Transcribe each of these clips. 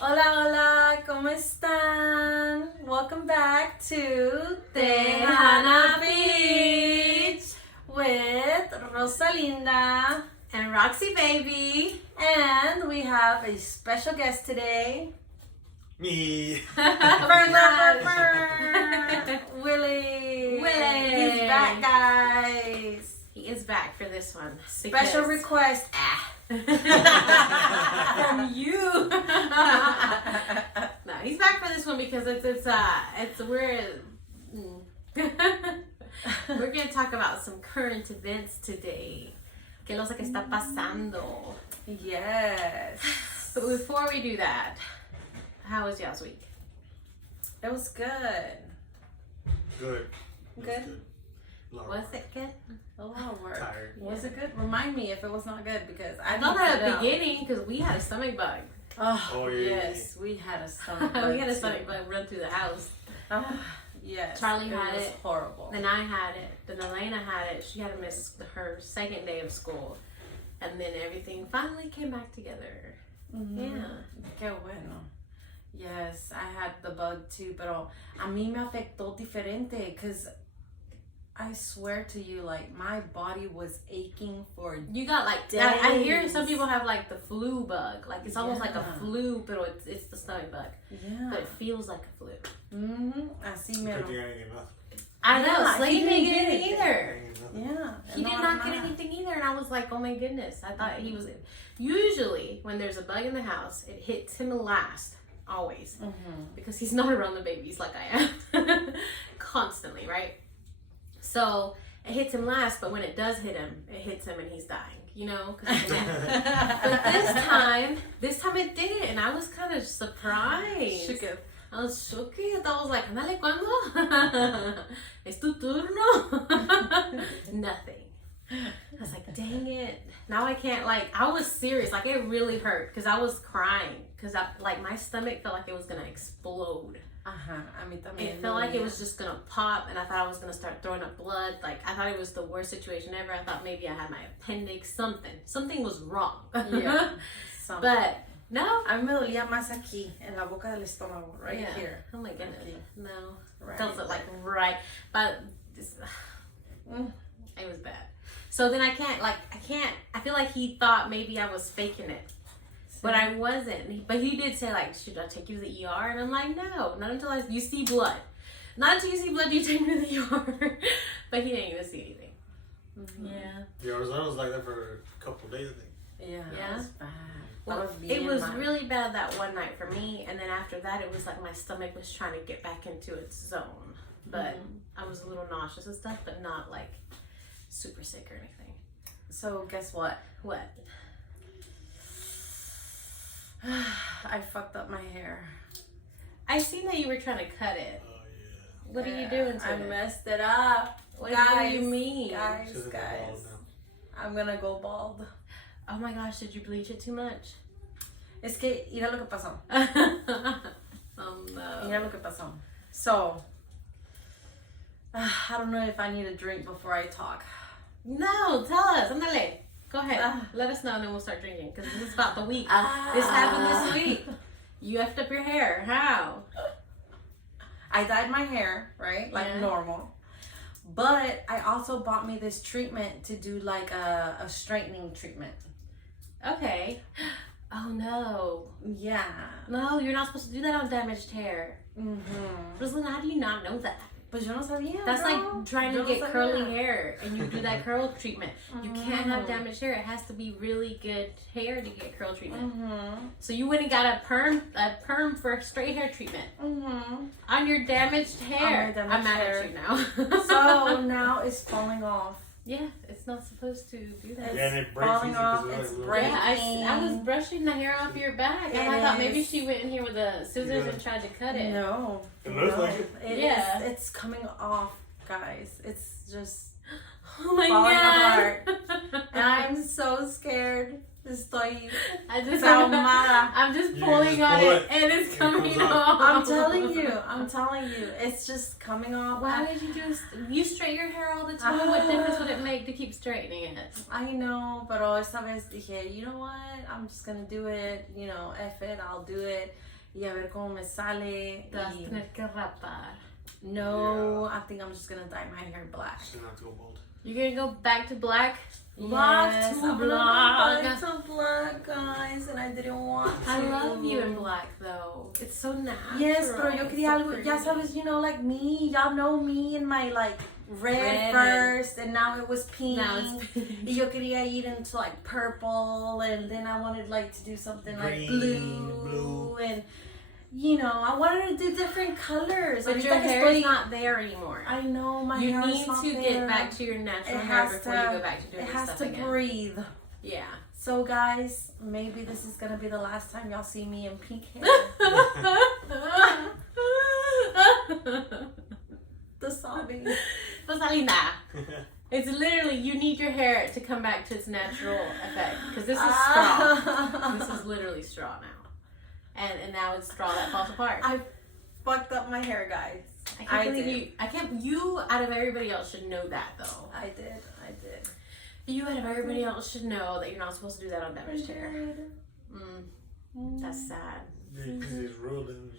Hola, hola, ¿cómo están? Welcome back to Tejana Beach with Rosalinda and Roxy Baby. And we have a special guest today. Me. Willie. Willie. He's back, guys. He is back for this one. Special request. From you. No, he's back for this one because we're gonna talk about some current events today. ¿Qué es lo que está pasando? Yes. But before we do that, how was y'all's week? It was good. Good. Good? Was it good? A lot of work. Tired. Was it good? Remind me if it was not good because I I thought at the know. beginning because we had a stomach bug. Oh, yeah. yes, we had a stomach bug. We had a too. stomach bug run through the house. Yes. Charlie had was it. Horrible. Then I had it. Then Elena had it. She had to miss her second day of school. And then everything finally came back together. Mm-hmm. Yeah. Qué bueno. Yes, I had the bug too, pero a mí me afectó diferente because I swear to you, like, my body was aching for You got like, days. I hear some people have like the flu bug. Like it's almost like a Yeah. flu, but it's the stomach bug. Yeah. But it feels like a flu. Mm-hmm. Así Good mero. thing I didn't get nothing. I know. Yeah, Slade he didn't didn't get get anything it. I either. didn't get nothing. Yeah. He did not get anything either. And I was like, oh my goodness. I thought he was. Usually, when there's a bug in the house, it hits him last. Always. Mm-hmm. Because he's not around the babies like I am. Constantly, right? So it hits him last, but when it does hit him, it hits him and he's dying, you know? 'Cause he's mad. But this time it didn't, and I was kind of surprised. Shook it. I was shook. I was like, "Ándale, ¿cuándo? ¿Es tu turno?" Nothing. I was like, dang it. Now I can't, like, I was serious. Like, it really hurt because I was crying. Because, my stomach felt like it was going to explode. Uh-huh. A mí también. It felt like it was just going to pop, and I thought I was going to start throwing up blood. Like, I thought it was the worst situation ever. I thought maybe I had my appendix, something. Something was wrong. Yeah. Something. But, no. A mí me dolía más aquí, en la boca del estómago, right Yeah. here. Oh, my goodness. Aquí. No. Right. Felt it, like, right. But, Mm. it was bad. So then I feel like he thought maybe I was faking it. But I wasn't. But he did say, like, should I take you to the ER? And I'm like, no, not until you see blood. Not until you see blood, do you take me to the ER. But he didn't even see anything. Mm-hmm. Yeah. Yeah, I was like that for a couple of days, I think. Yeah. Yeah? It was bad. Well, That it was bien mal. really bad that one night for me. And then after that, it was like my stomach was trying to get back into its zone. But I was a little nauseous and stuff, but not, like, super sick or anything. So, guess what? What? I fucked up my hair. I seen that you were trying to cut it. Oh, yeah. What are you doing to I it? messed it up. What Guys, do you mean? Guys, Should've been guys. bald now. I'm gonna go bald. Oh my gosh, did you bleach it too much? Es que, mira lo que pasó. Oh no. Mira lo que pasó. So, I don't know if I need a drink before I talk. No, tell us. Andale. Go ahead. Let us know and then we'll start drinking. Because this is about the week. Ah. This happened this week. You effed up your hair. How? I dyed my hair, right? Like Yeah. normal. But I also bought me this treatment to do like a straightening treatment. Okay. Oh no. Yeah. No, you're not supposed to do that on damaged hair. Mm-hmm. Rosalind, how do you not know that? But yo no sabía. That's bro. like trying Yo to no get sabía. curly hair and you do that curl treatment. You can't have Mhm. damaged hair. It has to be really good hair to get curl treatment. Mm-hmm. So you went and got a perm for straight hair treatment Mm-hmm. on your damaged hair. damaged I'm mad hair. at you now. So now it's falling off. yeah, it's not supposed to do that. It's Yeah, and it breaks falling easy off. 'cause it's It's like little- breaking. Yeah, I was brushing the hair off your back, and I It thought maybe is. she went in here with the scissors Yeah. and tried to cut it. No. It looks no. like it. Yeah. It's coming off, guys. It's just Oh my falling god! apart. And I'm so scared. Estoy I just traumada. I'm just You pulling just on pull it it, and it's it coming comes off. I'm telling you, it's just coming off. Why would you you straighten your hair all the time? What difference would it make to keep straightening it? I know, pero esta vez dije, you know what? I'm just gonna do it. You know, F it, I'll do it. Y a ver cómo me sale. Te vas a Y tener que rapar. no, I think I'm just gonna dye my hair black. She's gonna have to go bald. You're gonna go back to black? Yes, Back to I'm gonna black. go back to black, guys, and I didn't want to. I love you in black though. It's so natural. Yes, pero yo quería so algo, pretty. ya sabes, you know, like me, y'all know me and my like red Red first, and now it was pink. Now it's pink. Y yo quería ir into like purple, and then I wanted like to do something like Green, blue, blue. and you know, I wanted to do different colors. But Ahorita your que hair is estoy- not there anymore. I know my You hair need is not to there. get back to your natural It hair has before to- you go back to doing It this has stuff to again. breathe. Yeah. So guys, maybe this is gonna be the last time y'all see me in pink hair. The sobbing. Rosalinda, it's literally, you need your hair to come back to its natural effect. Because this is straw. This is literally straw now. And now it's straw that falls apart. I fucked up my hair, guys. I can't believe did. you out of everybody else should know that though. I did. You out of everybody else should know that you're not supposed to do that on damaged hair. That's sad. Because he's ruling.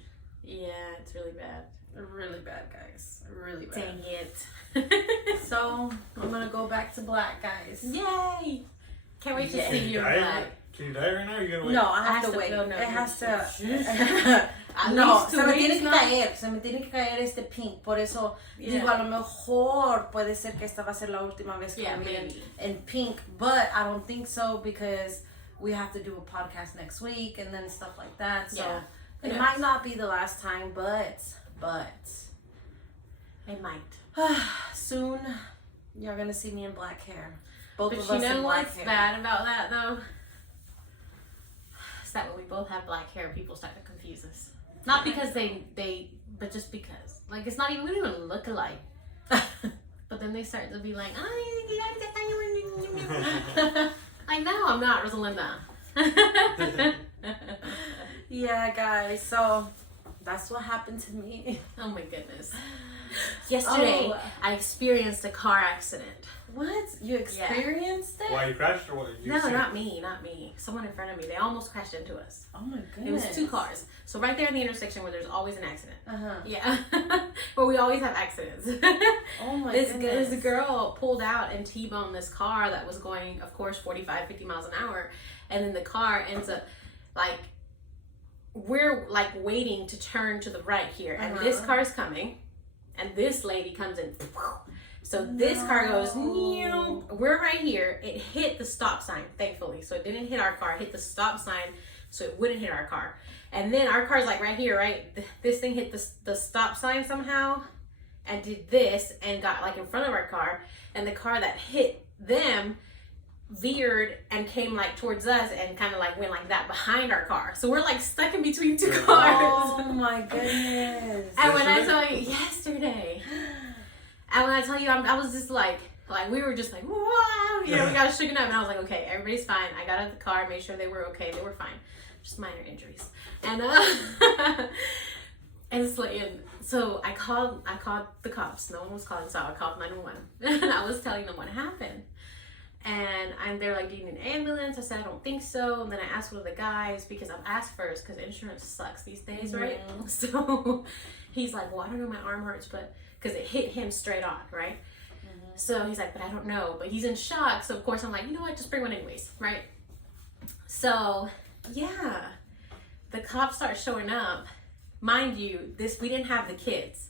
Yeah, it's really bad. Really bad, guys. Really bad. Dang it. So I'm gonna go back to black, guys. Yay! Can't wait to Yeah. see you in black. Can you dye right now or you gonna wait? No, I have Has to to wait. go, no, It has to. At No, least 2 se me weeks, tiene que no? caer. Se me tiene que caer este pink. Por eso Yeah. digo, a lo mejor puede ser que esta va a ser la última vez que Yeah, me miren maybe. in pink. But I don't think so because we have to do a podcast next week and then stuff like that. So Yeah. it Who might knows? not be the last time, but It might. soon you're gonna see me in black hair. Both But of you us in know black what's hair. bad about that though? Is that when we both have black hair, people start to confuse us. Not because they, but just because. Like it's not even, we don't even look alike. But then they start to be like, like no, I'm not Rosalinda. Yeah, guys. So that's what happened to me. Oh my goodness. Yesterday, Oh. I experienced a car accident. What? You experienced it? Why you crashed or what? You No, see- not me, not me. Someone in front of me. They almost crashed into us. Oh my It goodness. was 2 cars. So right there in the intersection where there's always an accident. Uh-huh. Yeah. Where we always have accidents. Oh my This goodness. girl pulled out and T-boned this car that was going, of course, 45, 50 miles an hour. And then the car ends up, like, we're, like, waiting to turn to the right here. And this car's coming. And this lady comes in. So this car goes, "Meow." We're right here. It hit the stop sign, thankfully. So it didn't hit our car. It hit the stop sign, so it wouldn't hit our car. And then our car's like right here, right? This thing hit the stop sign somehow and did this and got like in front of our car. And the car that hit them veered and came like towards us and kind of like went like that behind our car. So we're like stuck in between 2 cars. Oh my goodness. And when I Yesterday? tell you, yesterday. And when I tell you, I was just like we were just like, wow, you know, we got shaken up. And I was like, okay, everybody's fine. I got out of the car, made sure they were okay. They were fine. Just minor injuries. And and it's like, and so I called the cops. No one was calling, so I called 911. And I was telling them what happened. And they're like, do you need an ambulance? I said, I don't think so. And then I asked one of the guys, because I'm asked first, because insurance sucks these days, right? So he's like, well, I don't know, my arm hurts, but because it hit him straight on, right? So he's like, but I don't know. But he's in shock. So of course I'm like, you know what? Just bring one anyways, right? So yeah, the cops start showing up. Mind you, we didn't have the kids.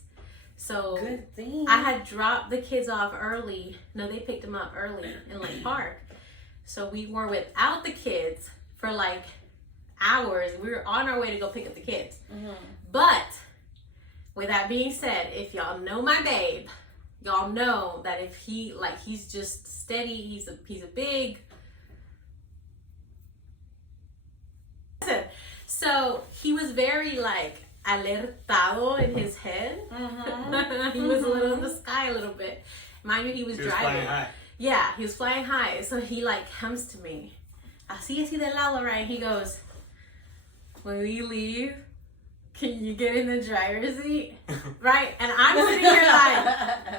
So Good thing. I had dropped the kids off early. No, they picked them up early in Lake Park. So we were without the kids for like hours. We were on our way to go pick up the kids. But with that being said, if y'all know my babe, y'all know that if he's just steady, he's a big. So he was very like alertado in his head. He was a little in the sky a little bit. Mind you, he was driving. Flying high. Yeah, he was flying high. So he like comes to me. así de lado, right? He goes, when we leave, can you get in the driver's seat? Right? And I'm sitting here like,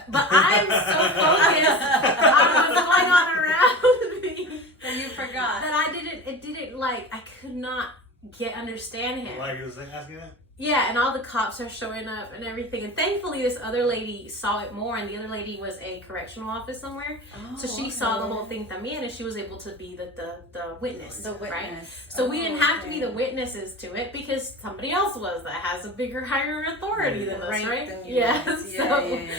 but I'm so focused on what's going on around me That you forgot. that I could not understand him. Like he was asking that? Yeah, and all the cops are showing up and everything. And thankfully, this other lady saw it more, and the other lady was a correctional office somewhere. So she saw the whole thing también, and she was able to be the witness. The witness. Right? So we didn't have to be the witnesses to it because somebody else was that has a bigger, higher authority than us, right? Than you Yeah. guys.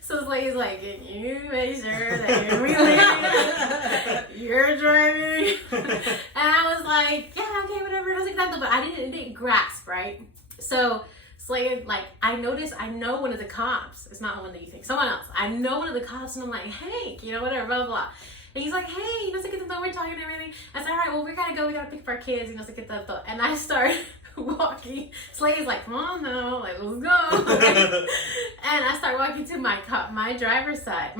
So this lady's like, can you make sure that you're you're driving? And I was like, yeah, okay, whatever. It was exactly, but it didn't grasp, right? So Slade, like, I know one of the cops. It's not the one that you think, someone else. I know one of the cops, and I'm like, Hank, whatever, blah, blah, blah. And he's like, hey, no sé qué tanto, we're talking and everything. I said, all right, well, we gotta go, we gotta pick up our kids, no sé qué tanto. And I start walking. Slade's like, come on now, like, let's go. And I start walking to my driver's side,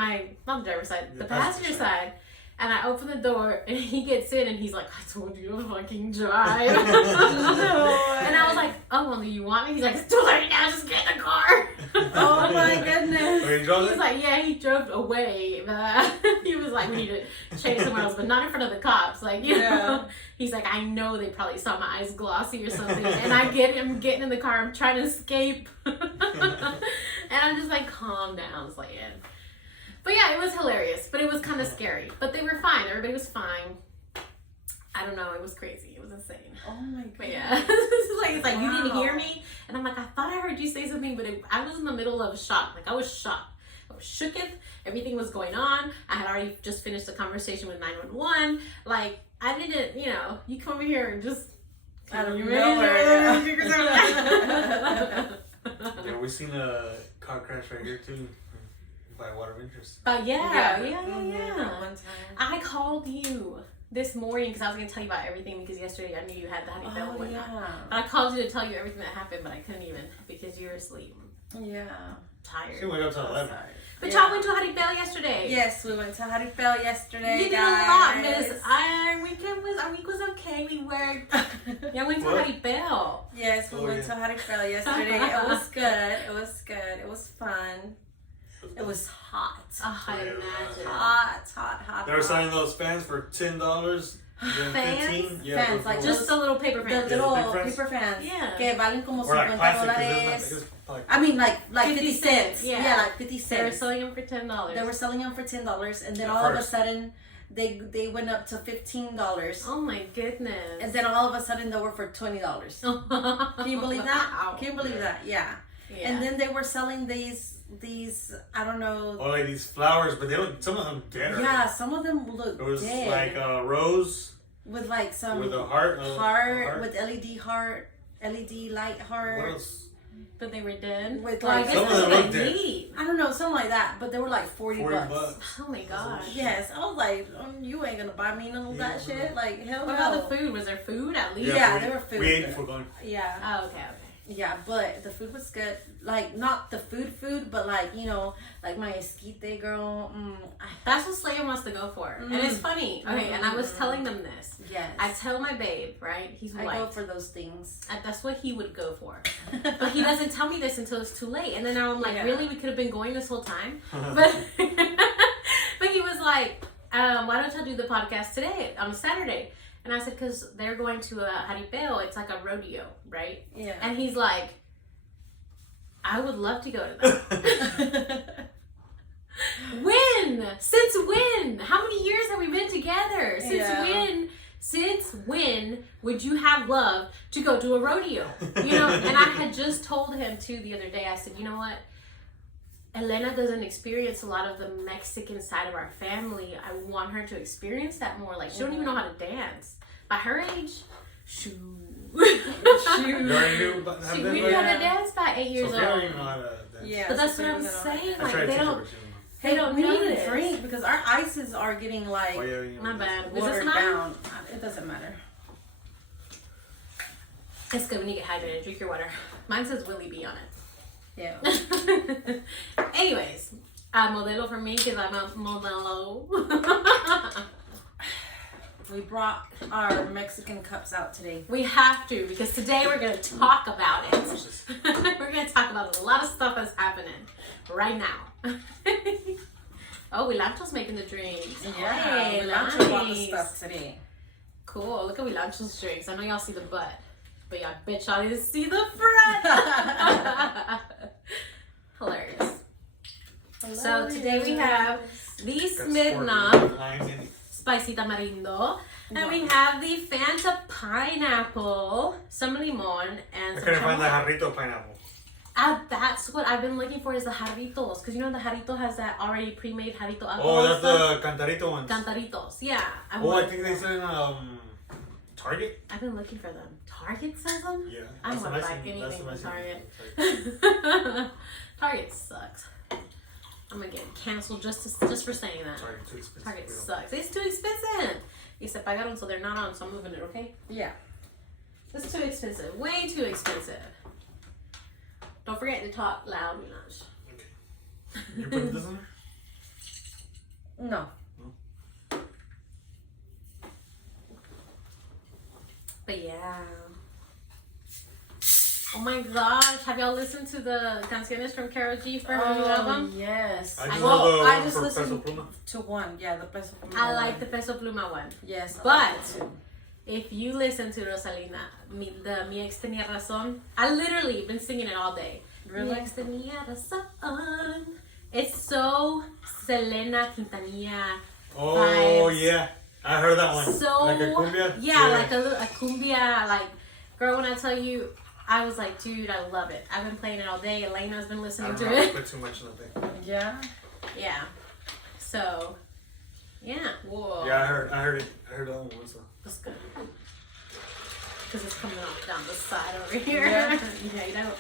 not the driver's side, the passenger side. And I open the door, and he gets in, and he's like, I told you to fucking drive. And I was like, oh, well, do you want me? He's like, it's too late now, just get in the car. Oh my goodness. Wait, he drove He's it? like, yeah, he drove away. But he was like, we need to change somewhere else, but not in front of the cops. Like, you know. He's like, I know they probably saw my eyes glossy or something. And I'm getting in the car, I'm trying to escape. And I'm just like, calm down, Slayton. But yeah, it was hilarious, but it was kind of scary. But they were fine. Everybody was fine. I don't know. It was crazy. It was insane. Oh my god. But yeah, it's like you didn't hear me, and I'm like, I thought I heard you say something, but I was in the middle of shock. Like I was shocked. I was shooketh. Everything was going on. I had already just finished a conversation with 911. Like I didn't, you come over here and just Out of nowhere. Yeah, we seen a car crash right here too. By water of interest. Yeah. One time. I called you this morning because I was going to tell you about everything because yesterday I knew you had the honey bell and whatnot. But I called you to tell you everything that happened, but I couldn't even because you were asleep. Yeah. She Tired. went up to 11. But y'all went to honey bell yesterday. Yes, we went to Haripel yesterday. You did a lot because our week was okay. We worked. Yeah, went to What? honey bell. Yes, we went to Haripel yesterday. It was good. It was good. It was fun. It was hot. Oh, I Yeah. imagine. Hot. They were selling those fans for $10. Then Fans? 15. Yeah, Fans, for like four. Just a little paper The fan. little big fans? paper fans. Yeah. Que valen como Or like $50. plastic, 'cause it's like I mean, like 50 cents. Yeah. Yeah, like 50 They were cents. selling them for $10. They were selling them for $10, and then At all of a first. sudden, they went up to $15, Oh my goodness. and then all of a sudden they were for $20. Can you believe that? Wow. Can you believe that? Yeah. Yeah. And then they were selling these I don't know. or like these flowers, but they look, some of them dead. Yeah, some of them look It was dead. like a rose With like some with a heart. with LED heart, LED light heart. What else? But they were dead. With Well, I like guess Some of that's them what look they dead. need. I don't know, something like that. But they were like 40 $40. bucks. Oh my gosh. Yes, I was like, you ain't gonna buy me none of that Yeah. shit. Like hell What no. about the food? Was there food at least? Yeah, we- they were food. We ate before going. Yeah. Oh, okay. Yeah, but the food was good. Like, not the food, but like, like my esquite girl. That's what Slayer wants to go for. And it's funny. Okay, and I was telling them this. Yes. I tell my babe, right? He's I white. go for those things. That's what he would go for. But he doesn't tell me this until it's too late. And then I'm like, Yeah. really? We could have been going this whole time? But but he was like, why don't you do the podcast today, on Saturday? And I said, because they're going to a jaripeo. It's like a rodeo, right? Yeah. And he's like, I would love to go to that. When? Since when? How many years have we been together? Since when would you have love to go to a rodeo? And I had just told him too the other day, I said, you know what? Elena doesn't experience a lot of the Mexican side of our family. I want her to experience that more. Like, she don't even know how to dance. By her age, shoo. You already knew about how We to knew how to dance by 8 years Sophia don't old. even know how to dance. Yeah. But that's so what I'm we don't know. saying. I Like, tried to they teach her, don't. but she didn't know. Hey, don't we know need this. a drink because our ices are getting like Oh, yeah. My bad. Is this watered mine? down. It doesn't matter. It's good when you get hydrated. Drink your water. Mine says Willie B on it. Yeah. We brought our Mexican cups out today. We have to, because today we're going to talk about it. We're going to talk about a lot of stuff that's happening right now. Oh, Wilancho's making the drinks. Yeah, Hey, Wilancho brought the nice. stuff today. Cool. Look at Wilancho's drinks. I know y'all see the butt, but y'all bet y'all didn't see the front. Hilarious. So today we have the Smirnoff Spicy Tamarindo. And we have the Fanta Pineapple, some limon, and I some couldn't find the chamoy. Jarrito pineapple. That's what I've been looking for, is the Jarritos. Because you know the Jarrito has that already pre-made Jarrito alcohol. Oh, that's stuff. the Cantarito ones. Cantaritos, yeah. I think they sell in Target. I've been looking for them. Target sells them? Yeah. I don't want to buy anything from Target. Target sucks. I'm going to get canceled just for saying that. Target too expensive. Target sucks. It's too expensive. Y se pagaron, so they're not on, so I'm moving it, okay? Yeah. It's too expensive. Way too expensive. Don't forget to talk loud, Minaj. Okay. You put this in there? No. But yeah. Oh my gosh. Have y'all listened to the canciones from Karol G for her new album? Yes. I just Well, know the I one just for listened Peso Pluma. to one. Yeah, the Peso Pluma I like one. the Peso Pluma one. Yes, I But like it too. if you listen to Rosalina, Mi Ex Tenía Razón, I literally been singing it all day. Really? Mi Ex Tenía Razón. It's so Selena Quintanilla. Oh, vibes. yeah. I heard that one. So Like a cumbia? yeah, like a cumbia. Like, girl, when I tell you, I was like, dude, I love it. I've been playing it all day. Elena's been I listening don't to know. I it. put too much in the thing. Yeah. Yeah. So, yeah. Whoa. Yeah, I heard it. I heard that one also. That's good. Because it's coming off down the side over here. Yeah. Yeah, you know.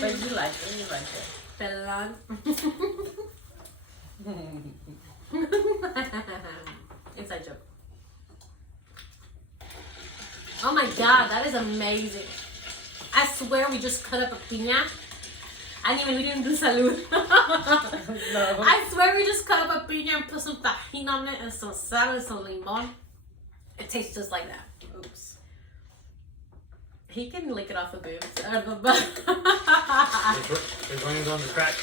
But you like it. You like it. Pelon. Inside joke. Oh my god, that is amazing. I swear we just cut up a piña. We didn't do salud. No. I swear we just cut up a piña and put some tahini on it and some sal and some limon. It tastes just like that. Oops. He can lick it off the boobs. Out of the butt. It's going on the crack.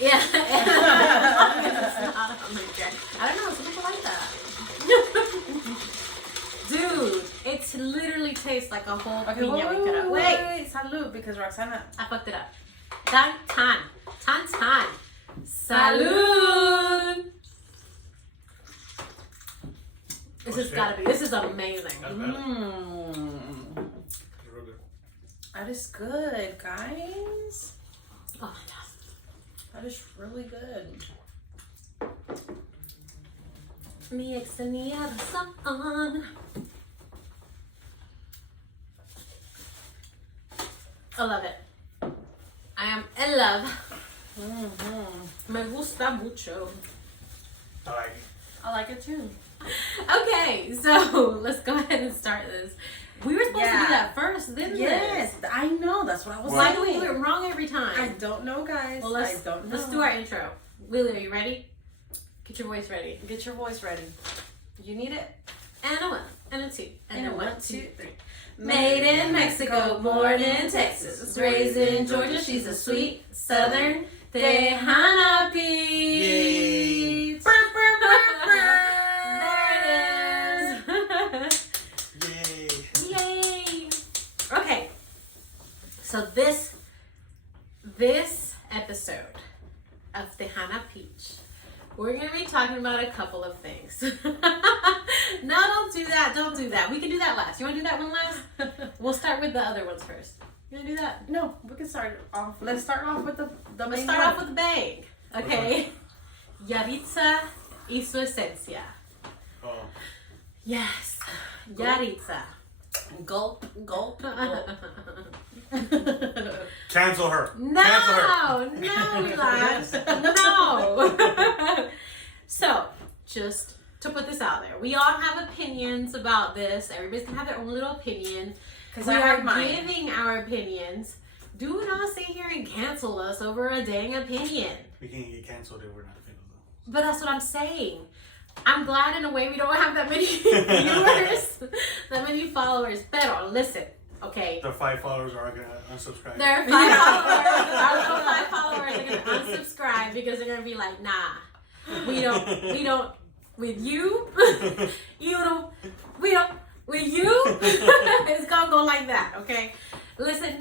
Yeah. As long as it's not on the crack. I don't know, some people like that. Dude, it literally tastes like a whole Okay, piña we cut up. Wait, salud, because Roxana. I fucked it up. Tan. Salud. This has gotta be. This is amazing. That's better. Mmm. Real good. That is good, guys. Oh my god. That is really good. Mi ex tenía razón. I love it. I am in love. Mm-hmm. Me gusta mucho. I like it. I like it too. Okay, so let's go ahead and start this. We were supposed to do that first, didn't we? Yes, I know. That's what I was Why do we saying. do it wrong every time? I don't know, guys. Well, I don't know. let's do our intro. Willie, are you ready? Get your voice ready. Get your voice ready. You need it? And a 1, and a 2, and a 1, 2, 3. Made in Mexico, born in Texas, raised in Georgia. She's a sweet Southern Tejana peach. Yay. There it is. Yay. Yay! Okay, so this episode of Tejana Peach, we're gonna be talking about a couple of things. No, don't do that. We can do that last. You wanna do that one last? We'll start with the other ones first. You wanna do that? No, we can start off. Let's start off with the Let's main start one. off with a bang. Okay. Yahritza y su esencia. Oh. Yes. Yahritza. Gulp, gulp, gulp. Cancel her. No, Cancel her. no, relax. No. So, just to put this out there, we all have opinions about this. Everybody's gonna have their own little opinion. Because We I are have mine. giving our opinions. Do not sit here and cancel us over a dang opinion. We can't get canceled if we're not famous though. But that's what I'm saying. I'm glad in a way we don't have that many viewers, that many followers. Pero listen, okay. The 5 followers are gonna unsubscribe. There are 5 followers. Our little 5 followers are gonna unsubscribe because they're gonna be like, nah, we don't. With you, we don't. With you, it's gonna go like that, okay? Listen,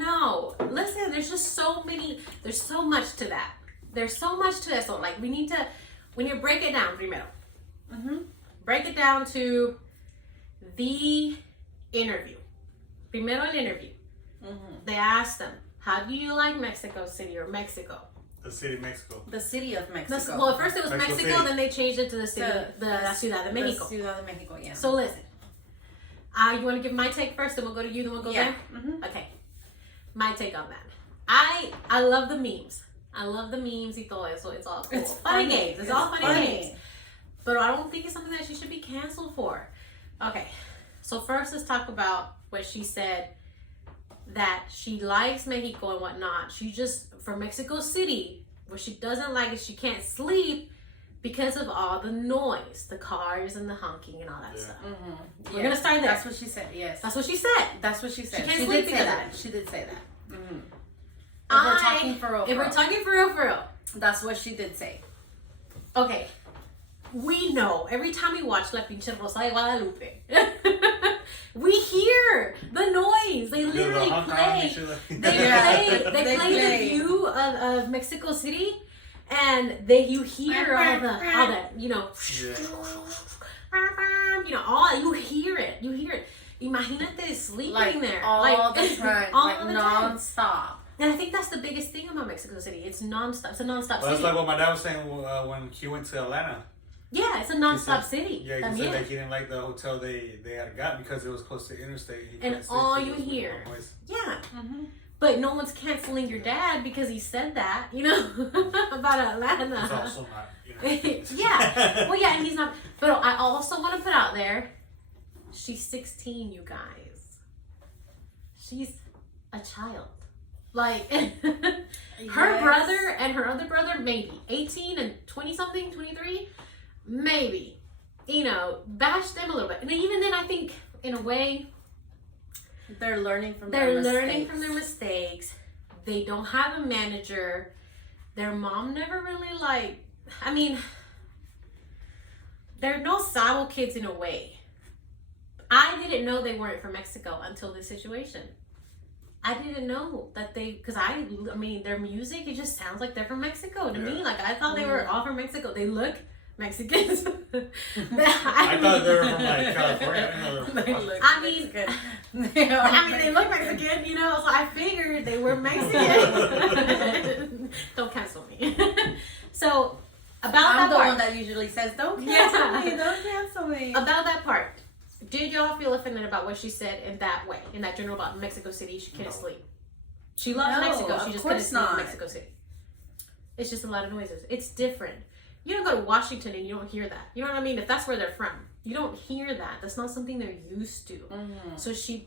there's just so many. There's so much to that. There's so much to it. So like we need to break it down primero. Break it down to the interview. Primero el interview. They asked them, how do you like Mexico City or Mexico? The city of Mexico. The city of Mexico. Well, at first it was Mexico Mexico, City. then they changed it to the city, the Ciudad de Mexico. The Ciudad de Mexico, yeah. So listen, you want to give my take first, then we'll go to you, then we'll go there? Okay. My take on that. I love the memes. I love the memes y todo eso. It's all cool. It's funny funny. games. It's all funny games. But I don't think it's something that she should be canceled for. Okay. So first let's talk about what she said, that she likes Mexico and whatnot. She just, from Mexico City, what she doesn't like is she can't sleep because of all the noise, the cars and the honking and all that stuff. We're gonna start there. That's what she said. Yes. That's what she said. That's what she said. She can't She sleep did say because of that. it. She did say that. If we're talking for real. If we're talking for real. That's what she did say. Okay. We know every time we watch La Pinche Rosa de Guadalupe, we hear the noise. They literally play. They play the view of Mexico City, and you hear all that, you know, all you hear it. Imagínate sleeping there all the time, all the time. non-stop. And I think that's the biggest thing about Mexico City. It's non-stop. It's a non-stop Well, city. that's like what my dad was saying when he went to Atlanta. Yeah, it's a non-stop city. Yeah, he said that he didn't like the hotel they had got because it was close to interstate. And all you hear. Yeah. But no one's canceling your dad because he said that, you know, about Atlanta. It's also not, you know. Yeah. Well, yeah, and he's not. But I also want to put out there, she's 16, you guys. She's a child. Like, her brother and her other brother, maybe 18 and 20 something, 23, maybe, you know, bash them a little bit. And even then, I think in a way, they're learning from their mistakes. They don't have a manager. Their mom never really they're no sabo kids in a way. I didn't know they weren't from Mexico until this situation. I didn't know that because I mean, their music, it just sounds like they're from Mexico to me. Like, I thought they were all from Mexico. They look Mexicans. I thought they were from, like, California. They look they look Mexican, you know, so I figured they were Mexican. Don't cancel me. So, about I'm that the part. one that usually says, don't cancel me, don't cancel me. About that part. Did y'all feel offended about what she said in that way, in that general about Mexico City? She couldn't sleep. She loves Mexico. She just couldn't sleep in Mexico City. It's just a lot of noises. It's different. You don't go to Washington and you don't hear that. You know what I mean? If that's where they're from, you don't hear that. That's not something they're used to. So she,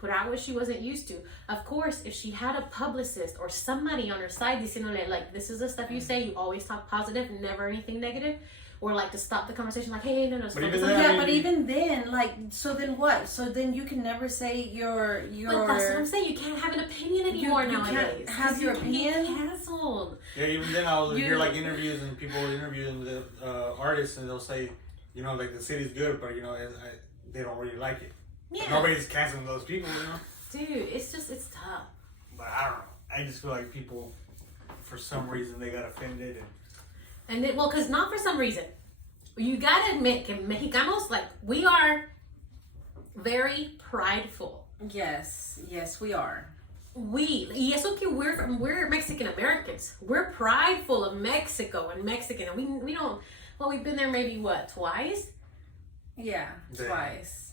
put out what she wasn't used to. Of course, if she had a publicist or somebody on her side, diciéndole, like, this is the stuff you say, you always talk positive, never anything negative. Or like to stop the conversation, like, hey, no. But even then, but even then, like, so then what? So then you can never say your. But that's what I'm saying. You can't have an opinion anymore nowadays. Can't have your opinion canceled. Yeah, even then I'll hear like interviews and people interviewing the artists and they'll say, like the city's good, but they don't really like it. Yeah. But nobody's canceling those people, Dude, it's tough. But I don't know. I just feel like people, for some reason, they got offended And because not for some reason. You gotta admit, Mexicanos, like, we are very prideful. Yes, we are. Y eso que we're Mexican Americans. We're prideful of Mexico and Mexican. And we don't, we've been there maybe, twice? Yeah, twice.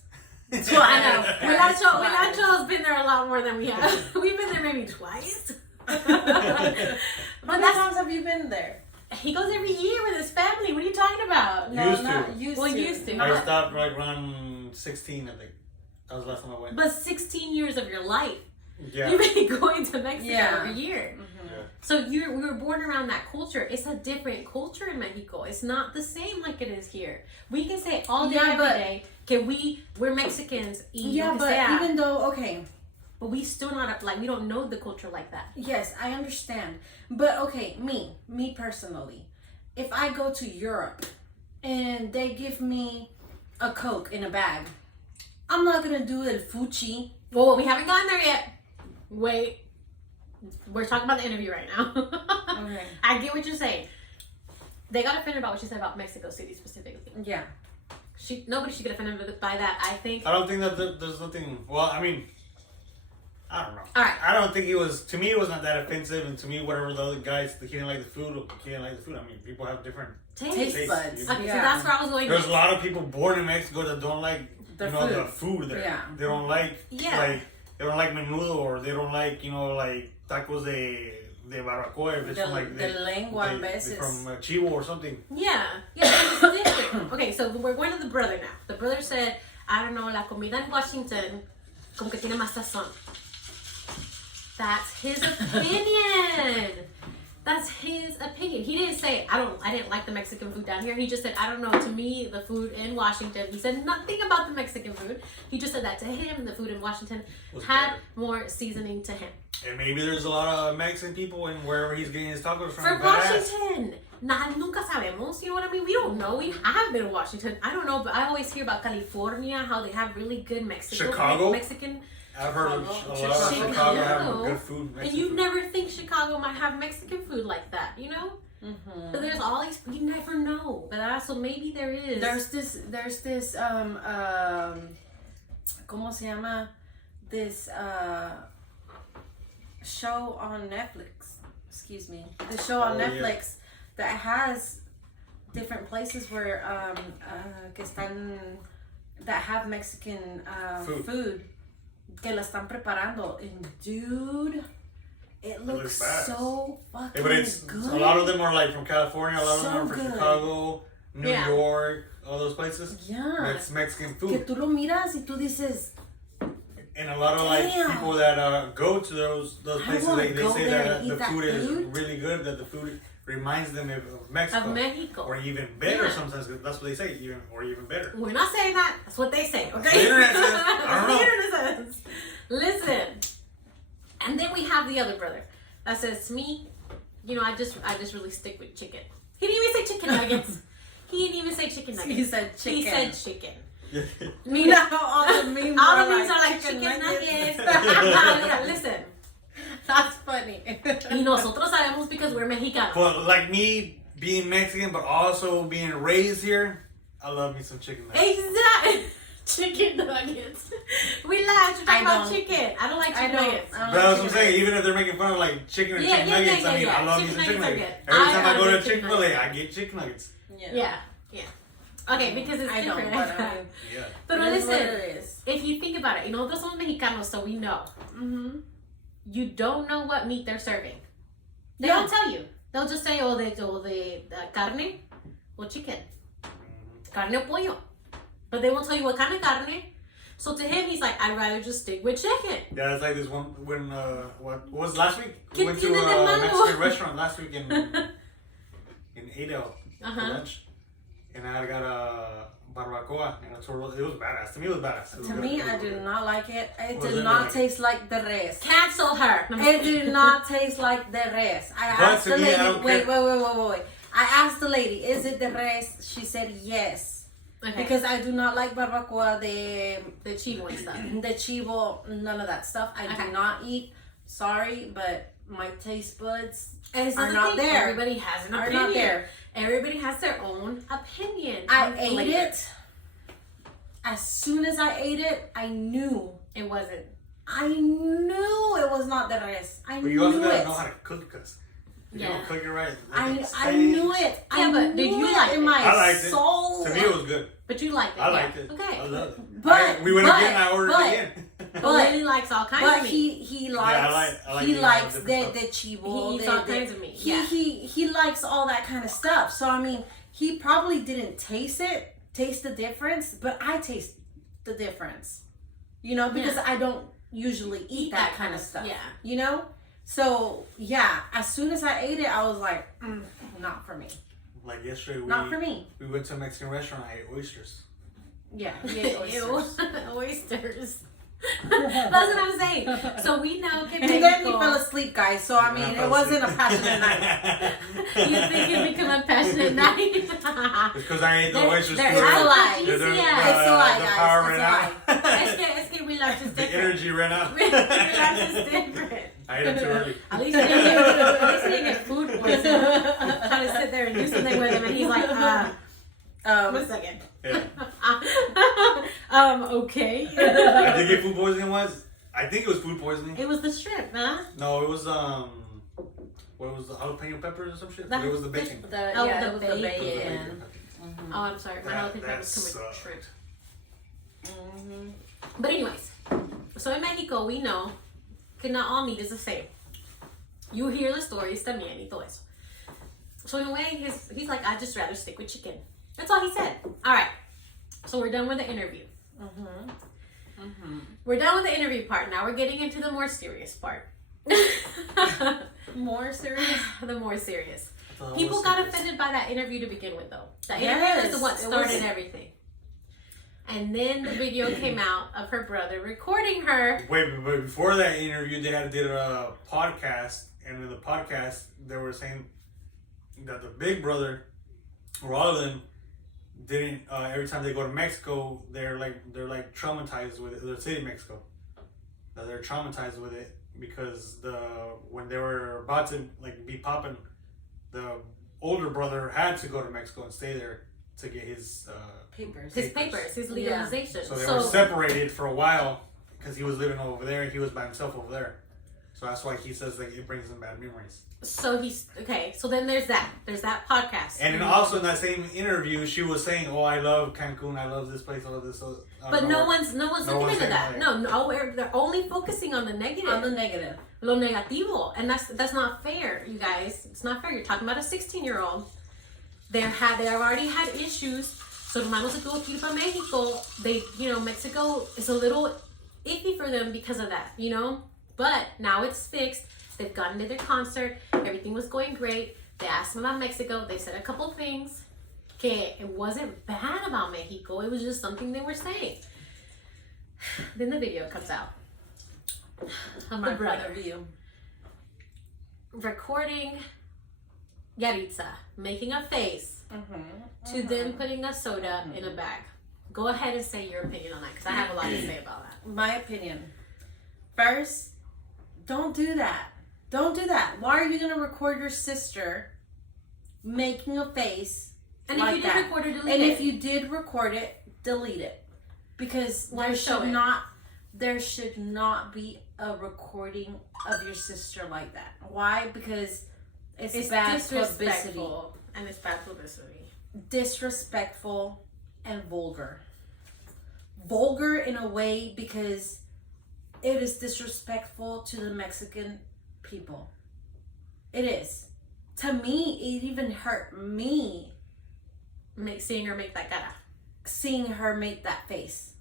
I know. Nacho's been there a lot more than we have. We've been there maybe twice. How many times have you been there? He goes every year with his family. What are you talking about? Used to. I stopped right around 16, I think. That was the last time I went. But 16 years of your life. Yeah. You've been going to Mexico every year. Yeah. So we were born around that culture. It's a different culture in Mexico. It's not the same like it is here. We can say all day, every day, we're Mexicans. Yeah, but even though, okay. But we still not, like, we don't know the culture like that. Yes, I understand. But, okay, me personally, if I go to Europe and they give me a Coke in a bag, I'm not going to do it fuchi. Well, we haven't gotten there yet. Wait. We're talking about the interview right now. Okay. I get what you're saying. They got offended about what she said about Mexico City specifically. Yeah. Nobody should get offended by that, I think. I don't think that there's nothing. Well, I mean, I don't know. All right. I don't think it was. To me, it was not that offensive, and to me, whatever the other guys, he didn't like the food. He didn't like the food. I mean, people have different Taste buds. Okay, so that's where I was going. There's a lot of people born in Mexico that don't like the food there. Yeah. They don't like Yeah. they don't like menudo, or they don't like like tacos de barbacoa. If it's from like the lengua en veces. from Chivo or something. Yeah, it's different. Okay, so we're going to the brother now. The brother said, I don't know, la comida en Washington como que tiene más sazón. That's his opinion. That's his opinion. He didn't say, I didn't like the Mexican food down here. He just said, I don't know, to me, the food in Washington. He said nothing about the Mexican food. He just said that to him, the food in Washington had more seasoning to him. And maybe there's a lot of Mexican people in wherever he's getting his tacos from. For Washington. Nunca sabemos, you know what I mean? We don't know. I haven't been to Washington. I don't know, but I always hear about California, how they have really good Mexican. I've heard a lot of Chicago having good food. And you never think Chicago might have Mexican food like that, you know? Mm-hmm. But there's all these, you never know. But so maybe there is. There's this ¿cómo se llama? This show on Netflix. Excuse me. The show on Netflix that has different places where that have Mexican food. Que la están preparando, and dude, it looks so fucking but good. A lot of them are like from California, a lot of them are from good. Chicago, New York, all those places. Yeah, that's Mexican food. Que tú lo miras y tú dices. And a lot of like people that go to those places, they say that the food is really good. That the food reminds them of Mexico. Or even better sometimes. That's what they say, even better. We're not saying that. That's what they say, okay? The internet says. I don't know. The internet says. Listen. And then we have the other brother that says to me, you know, I just really stick with chicken. He didn't even say chicken nuggets. He didn't even say chicken nuggets. He said chicken. He said chicken. You know, all the memes are like chicken nuggets. Listen. That's funny. Y nosotros sabemos because we're Mexicanos. But like me being Mexican, but also being raised here, I love me some chicken nuggets. Exactly. Chicken nuggets. We lie. You're talking about chicken. I don't like chicken nuggets. But that's what I'm saying. Even if they're making fun of like chicken or chicken nuggets, I mean, I love me some chicken nuggets. Every time I go to Chick-fil-A, I get chicken nuggets. Yeah. Okay, because it's different. But listen, if you think about it, you know, nosotros somos Mexicanos, so we know. Mm-hmm. You don't know what meat they're serving. They don't tell you. They'll just say, de carne or chicken. Carne o pollo. But they won't tell you what kind of carne. So to him, he's like, I'd rather just stick with chicken. Yeah, it's like this one when what was last week? We went to a Mexican restaurant last week in Adel for lunch, and I got a barbacoa, and it was badass. To me, it was badass. To me, I did not like it. It did not taste like the res. Cancel her. It did not taste like the res. I asked the lady. Wait. I asked the lady, is it the res? She said yes. Okay. Because I do not like barbacoa, the chivo and stuff. The chivo, none of that stuff. I do not eat. Sorry, but my taste buds are not there. Everybody has an opinion. Not there. Everybody has their own opinion. I ate it. As soon as I ate it, I knew it wasn't. I knew it was not the res. I knew it. But you also gotta know how to cook it, because you don't cook it right. I knew it. Yeah, but did you like it? I liked it. Soul. To me, it was good. But you liked it. I liked it. Okay. I loved it. But we went again. I ordered again. But he likes all kinds of meat. He likes he likes the chivo. He eats all kinds of meat. He likes all that kind of stuff. So I mean, he probably didn't taste the difference, but I taste the difference. You know, because I don't usually eat that kind of stuff. Yeah. You know? So yeah, as soon as I ate it, I was like, not for me. Like yesterday, Not for me. We went to a Mexican restaurant. I ate oysters. Yeah, we ate oysters. Ew. Oysters. That's what I'm saying. So we know que And then he fell asleep, guys. So I mean, it wasn't a passionate night. You think it become a passionate night? It's because I ate the oysters. It's a It's a lie. Easy, It's a lie, The guys. power It's ran a out. lie. Es que relax is The different. energy ran out. Relax is different. I ate it too early. At least he didn't get food poisoning. Trying to sit there and do something with him, and he's like, 1 second. Yeah. Okay. I did get food poisoning once. I think it was food poisoning. It was the shrimp, huh? No, it was what was the jalapeno peppers or some shit? It was the bacon. Oh, Yeah, the it was the bacon. bacon. Oh, I'm sorry. My jalapeno That was coming with sucked. shrimp. But anyways, so in Mexico, we know que not all meat is the same. You hear the stories también y todo eso. So in a way, he's like, I'd just rather stick with chicken. That's all he said. All right. So we're done with the interview. We're done with the interview part. Now we're getting into the more serious part. More serious? The more serious. Oh, People what's got serious? offended by that interview to begin with, though. That Yes, interview is what it started was- everything. And then the video came out of her brother recording her. Wait, but before that interview, they did a podcast, and in the podcast, they were saying that the big brother, or all of them, didn't. Every time they go to Mexico, they're like traumatized with it. The city of Mexico, that they're traumatized with it because when they were about to like be popping, the older brother had to go to Mexico and stay there to get his Papers. His papers, his legalization. So they were separated for a while because he was living over there and he was by himself over there. So that's why he says that it brings him bad memories. So he's okay. So then there's that podcast. And then also in that same interview, she was saying, "Oh, I love Cancun. I love this place. I love this." But no one's looking into that. saying No, they're only focusing on the negative. On the negative. Lo negativo, and that's not fair, you guys. It's not fair. You're talking about a 16-year-old. They have already had issues. So hermano se tuvo que ir para Mexico. Mexico is a little iffy for them because of that, But now it's fixed. They've gotten to their concert. Everything was going great. They asked them about Mexico. They said a couple things. Okay, it wasn't bad about Mexico. It was just something they were saying. Then the video comes out. Of my brother recording Yahritza making a face to them putting a soda in a bag. Go ahead and say your opinion on that because I have a lot to say about that. My opinion. First, don't do that. Don't do that. Why are you going to record your sister making a face And like if you did that? record it, delete And it. if you did record it, delete it. Because Why show it? there should not be a recording of your sister like that. Why? Because it's bad publicity. disrespectful and it's bad publicity. Disrespectful and vulgar. Vulgar in a way because it is disrespectful to the Mexican people. It is. To me, it even hurt me Seeing her make that cara. seeing her make that face.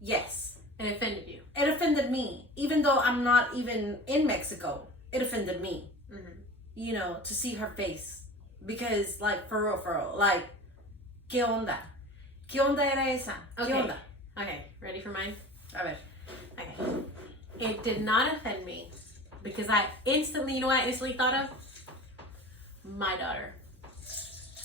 Yes. It offended you. It offended me. Even though I'm not even in Mexico, it offended me. To see her face. Because, like, for real, like, ¿qué onda? ¿Qué onda era esa? ¿Qué Okay. onda? Okay, ready for mine? A ver. Okay. It did not offend me because I instantly, what I instantly thought of? My daughter.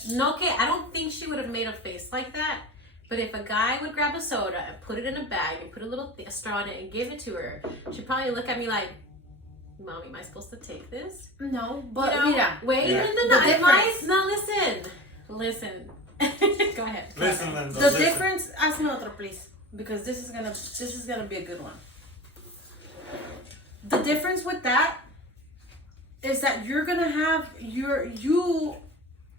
No, okay, I don't think she would have made a face like that. But if a guy would grab a soda and put it in a bag and put a little straw in it and give it to her, she'd probably look at me like, Mommy, am I supposed to take this? No, but mira, wait, Yeah. no, The advice. No, listen. Go ahead. Listen, then. the difference, ask me otro, please, because this is gonna be a good one. The difference with that is that you're gonna have you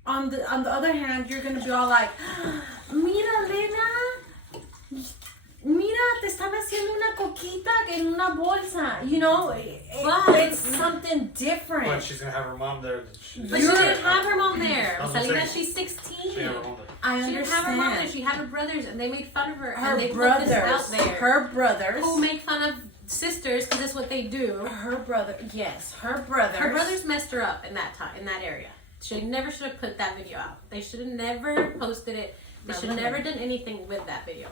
on the other hand, you're gonna be all like, mira, Lena, mira, te están haciendo una coquita en una bolsa. It's something different. But she's gonna have her mom there. But she didn't have her mom there. That's I'm what I'm telling that saying. she's 16. She had her mom there. I She didn't have her mom there. understand. She had her brothers, and they made fun of her. Her and they put this out brothers, there. her brothers. Who make fun of sisters, because that's what they do. Her brother, yes, her brothers Messed her up in that area. She never should have put that video out. They should have never posted it. They should have never done anything with that video.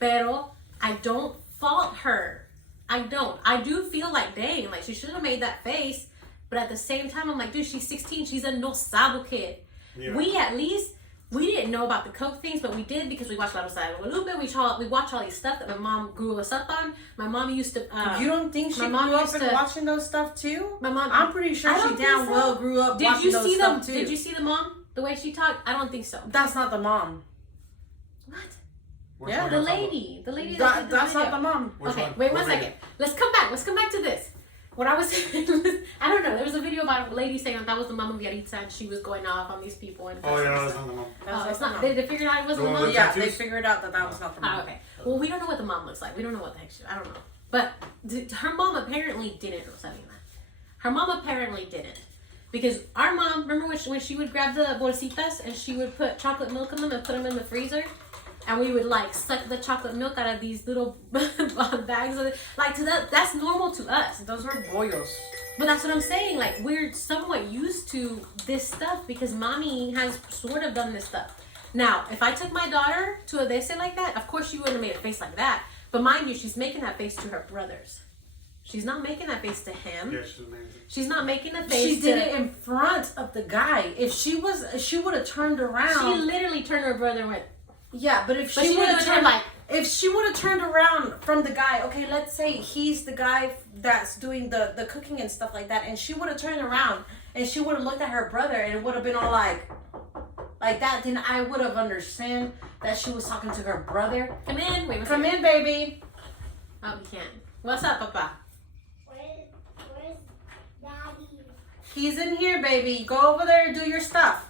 Pero I don't fault her. I don't. I do feel like, dang, like she should have made that face. But at the same time, I'm like, dude, she's 16. She's a no sabo kid. Yeah. We didn't know about the Coke things, but we did because we watched La Rosa de Guadalupe. We watch all these stuff that my mom grew us up on. My mom used to... you don't think she grew up watching those stuff too? My mom... I'm pretty sure she damn well grew up watching those stuff too. Did you see the mom? The way she talked? I don't think so. That's not the mom. What? Yeah, the lady. The lady that's not the mom. Okay, wait 1 second. Let's come back to this. What I was saying was, I don't know, there was a video about a lady saying that was the mom of Yahritza and she was going off on these people. And oh, yeah, that's not the mom. It's not. They figured out it wasn't the mom? Yeah, they figured out that was not the mom. Okay. Well, we don't know what the mom looks like. We don't know what the heck I don't know. But her mom apparently didn't. Her mom apparently didn't. Because our mom, remember when she would grab the bolsitas and she would put chocolate milk in them and put them in the freezer? And we would like suck the chocolate milk out of these little bags of it. Like that's normal to us. Those were bollos. But that's what I'm saying. Like we're somewhat used to this stuff because mommy has sort of done this stuff. Now, if I took my daughter to a dese like that, of course she wouldn't have made a face like that. But mind you, she's making that face to her brothers. She's not making that face to him. Yeah, she's not making a face. She did it in front of the guy. If she would have turned around. She literally turned her brother and went. Yeah, but if she would have turned if she would have turned around from the guy, okay, let's say he's the guy that's doing the cooking and stuff like that, and she would have turned around and she would have looked at her brother and it would have been all like that, then I would have understood that she was talking to her brother. Come in, wait. Come in, baby. Oh, you can't. What's up, Papa? Where's Daddy? He's in here, baby. Go over there and do your stuff.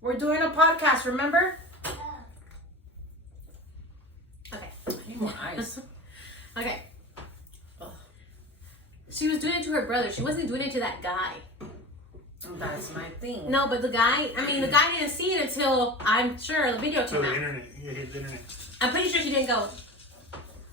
We're doing a podcast, remember? Okay. I need more eyes. Okay. Ugh. She was doing it to her brother. She wasn't doing it to that guy. That's my thing. No, but the guy didn't see it until, I'm sure, the video came out. The internet. Yeah, the internet. I'm pretty sure she didn't go,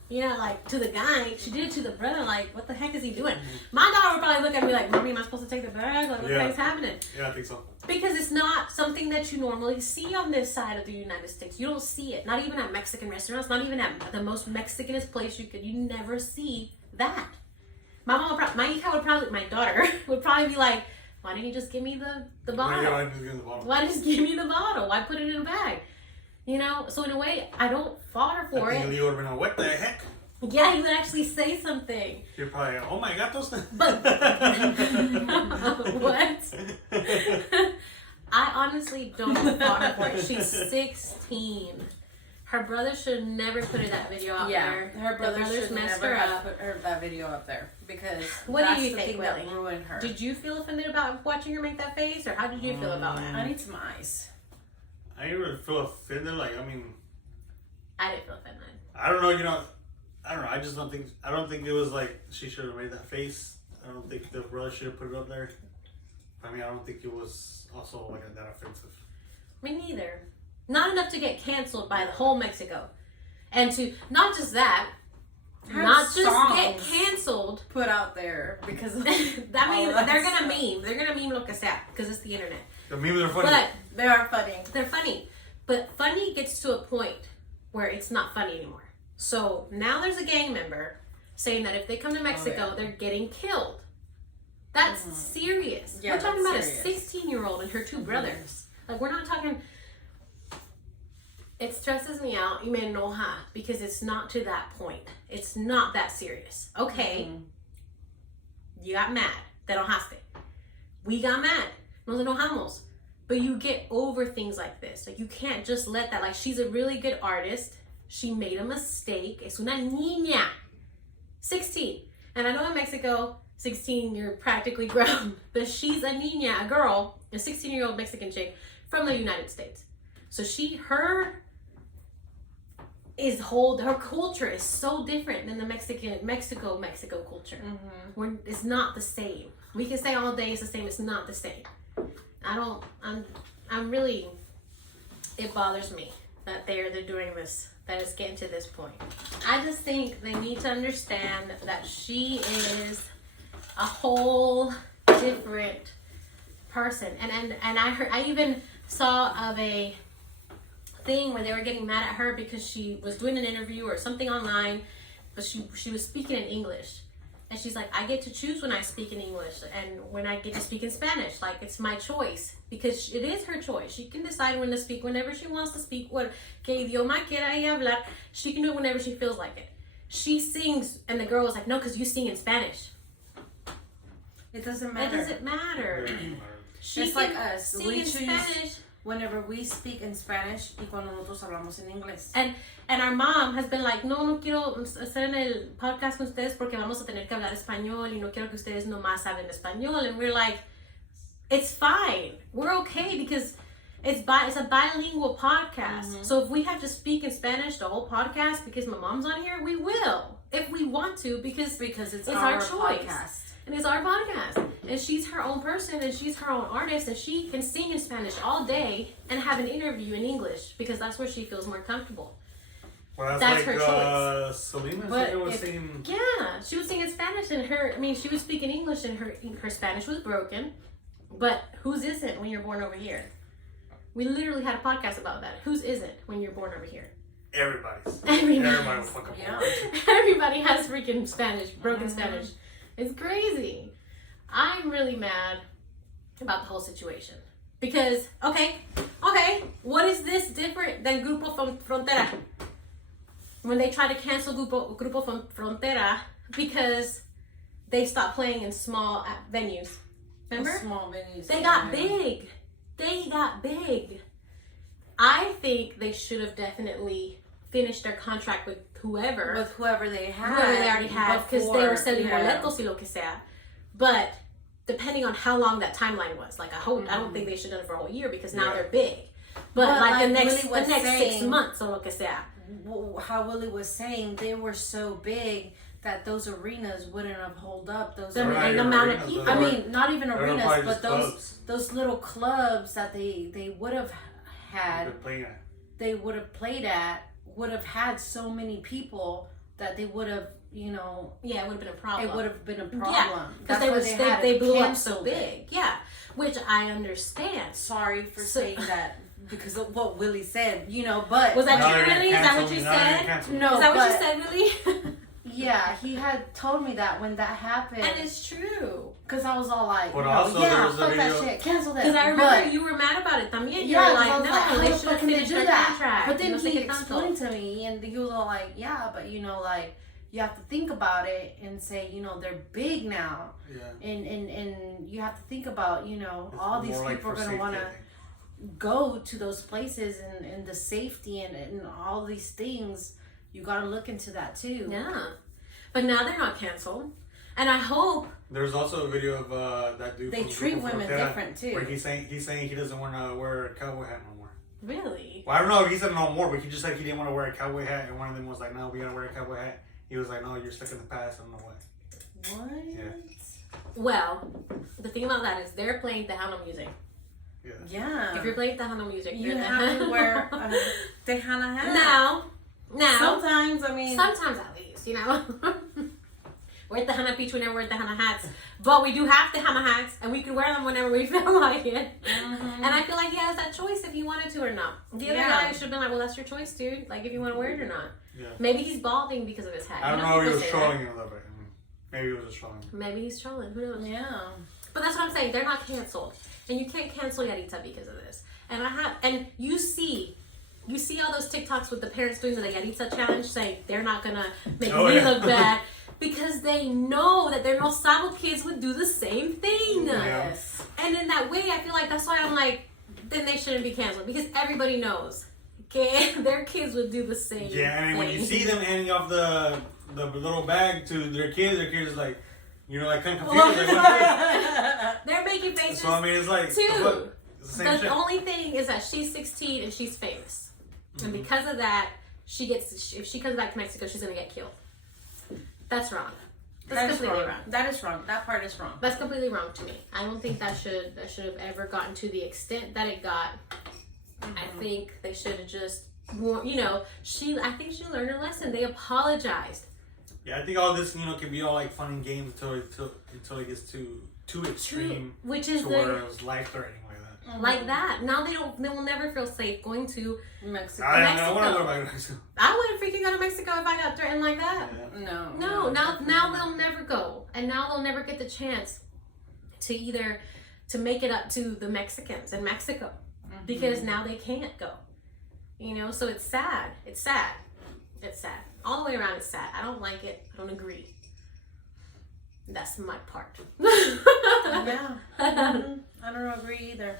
to the guy. She did it to the brother, like, what the heck is he doing? My daughter would probably look at me like, Mommy, am I supposed to take the bag? Like, what the heck's happening? Yeah, I think so. Because it's not something that you normally see on this side of the United States. You don't see it. Not even at Mexican restaurants. Not even at the most Mexicanist place you never see that. My daughter would probably be like, why didn't you just give me the bottle? Yeah, why didn't you give me the bottle? Why just give me the bottle? Why put it in a bag? So in a way, I don't fault her for it. You would have been like, what the heck? Yeah, he would actually say something. You're probably, oh my God, those. But what? I honestly don't fault her for it. She's 16. Her brother should never put that video out there. Her brother should messed never her have up. put that video up there because what that's do you the think, thing that Willie? ruined her. Did you feel offended about watching her make that face, or how did you feel about that? I need some eyes. I didn't really feel offended. I didn't feel offended. I don't know. I don't know. I just don't think. I don't think it was like she should have made that face. I don't think the brother should have put it up there. I don't think it was also like that offensive. Me neither. Not enough to get canceled by the whole Mexico, and to not just that, not just get canceled. Put out there because that means they're gonna meme. They're gonna meme lo que sea because it's the internet. The memes are funny. But they are funny. They're funny, but funny gets to a point where it's not funny anymore. So now there's a gang member saying that if they come to Mexico, they're getting killed. That's serious. Yeah, we're talking about serious. a 16-year-old and her two brothers. Like, we're not talking... It stresses me out, y me enoja, because it's not to that point. It's not that serious. Okay, you got mad. Te enojaste. We got mad. Nos enojamos. But you get over things like this. Like, you can't just let that... Like, she's a really good artist. She made a mistake. Es una niña. 16. And I know in Mexico, 16, you're practically grown. But she's a niña, a girl, a 16-year-old Mexican chick from the United States. So her culture is so different than the Mexico culture. It's not the same. We can say all day it's the same. It's not the same. I'm really, it bothers me that they're doing this that it's getting to this point. I just think they need to understand that she is a whole different person. And I even saw of a thing where they were getting mad at her because she was doing an interview or something online, but she was speaking in English. And she's like, I get to choose when I speak in English and when I get to speak in Spanish. Like, it's my choice because it is her choice. She can decide when to speak whenever she wants to speak. Que idioma quiera ella hablar. She can do it whenever she feels like it. She sings, and the girl was like, no, because you sing in Spanish. It doesn't matter. It doesn't matter. She It's like us. Sing We in choose Spanish. whenever we speak in Spanish y cuando nosotros hablamos en inglés. And our mom has been like, no quiero hacer en el podcast con ustedes porque vamos a tener que hablar español y no quiero que ustedes nomás hablen español. And we're like, it's fine. We're okay because it's a bilingual podcast. Mm-hmm. So if we have to speak in Spanish the whole podcast because my mom's on here, we will. If we want to because it's our choice. Podcast. And it's our podcast. And she's her own person and she's her own artist and she can sing in Spanish all day and have an interview in English because that's where she feels more comfortable. Well, that's like, her choice. Selena was singing. Yeah, she was singing Spanish and she was speaking English and her Spanish was broken. But whose isn't when you're born over here? We literally had a podcast about that. Whose isn't when you're born over here? Everybody's. Everybody fucking yeah. Everybody has freaking Spanish, broken Spanish. It's crazy. I'm really mad about the whole situation. Because, okay, what is this different than Grupo Frontera? When they try to cancel Grupo Frontera because they stopped playing in small venues. Remember? Small venues. They got big. They got big. I think they should have definitely finished their contract with whoever. With whoever they had. Whoever they already had, because they were selling boletos y lo que sea. But depending on how long that timeline was, like I don't think they should have done it for a whole year because now they're big. But like the next 6 months or lo que sea. How Willie was saying, they were so big that those arenas wouldn't have held up those the amount of people. I mean, not even arenas, but clubs. those little clubs that they would have had. They would have played at. Would have had so many people that they would have, it would have been a problem. It would have been a problem. Yeah, because they blew up so big. Yeah, which I understand. Sorry for saying that because of what Willie said, but was that true, Willie? Is that what you said? No, is that what you said, Willie? Yeah, he had told me that when that happened. And it's true. Because I was all like, but also there was fuck that shit, cancel that. Because I remember you were mad about it también. Yeah, you were like, no, they should have finished their contract. But then he explained to me, and he was all like, yeah, but like, you have to think about it and say, they're big now. Yeah. And you have to think about, all these people are going to want to go to those places and the safety and all these things. You got to look into that too. Yeah. But now they're not canceled. And I hope. There's also a video of that dude. They treat women different too. Where he's saying he doesn't want to wear a cowboy hat no more. Really? Well, I don't know if he said no more, but he just said he didn't want to wear a cowboy hat, and one of them was like, "No, we gotta wear a cowboy hat." He was like, "No, you're stuck in the past. I don't know why." What? Yeah. Well, the thing about that is they're playing Tejano music. Yeah. If you're playing Tejano music, you have to wear a Tejana hat. Now. Sometimes, Sometimes at least, We're at Tejana Beach whenever we're at Tejana hats. But we do have Tejana hats, and we can wear them whenever we feel like it. Mm-hmm. And I feel like he has that choice if he wanted to or not. The other guy should have been like, well, that's your choice, dude. Like, if you want to wear it or not. Yeah. Maybe he's balding because of his hat. I don't know if he was trolling a little bit. Maybe he was just trolling. Maybe he's trolling. Who knows? Yeah. But that's what I'm saying. They're not canceled. And you can't cancel Yahritza because of this. And you see all those TikToks with the parents doing the Yahritza challenge saying they're not going to make me look bad because they know that their no sabo kids would do the same thing. Yes. And in that way, I feel like that's why I'm like, then they shouldn't be canceled because everybody knows their kids would do the same thing. Yeah, and when you see them handing off the little bag to their kids is like, like kind of confused. They're making faces. So I mean, it's like too. It's the same shit. Only thing is that she's 16 and she's famous, and because of that, if she comes back to Mexico, she's gonna get killed. That's wrong. That's completely wrong. That is wrong. That part is wrong. That's completely wrong to me. I don't think that should have ever gotten to the extent that it got. I think they should have just you know, I think she learned her lesson. They apologized. Yeah, I think all this, you know, can be all like fun and games until it gets too extreme, which is to where it's life threatening like that. Mm-hmm. Like that. Now they will never feel safe going to Mexico. I want to go back to Mexico. I wouldn't freaking go to Mexico if I got threatened like that. Yeah. No. Now they'll never go, and now they'll never get the chance to make it up to the Mexicans in Mexico, because now they can't go. You know, so it's sad. It's sad. It's sad. All the way around, it's sad. I don't like it. I don't agree. That's my part. Yeah. I don't agree either.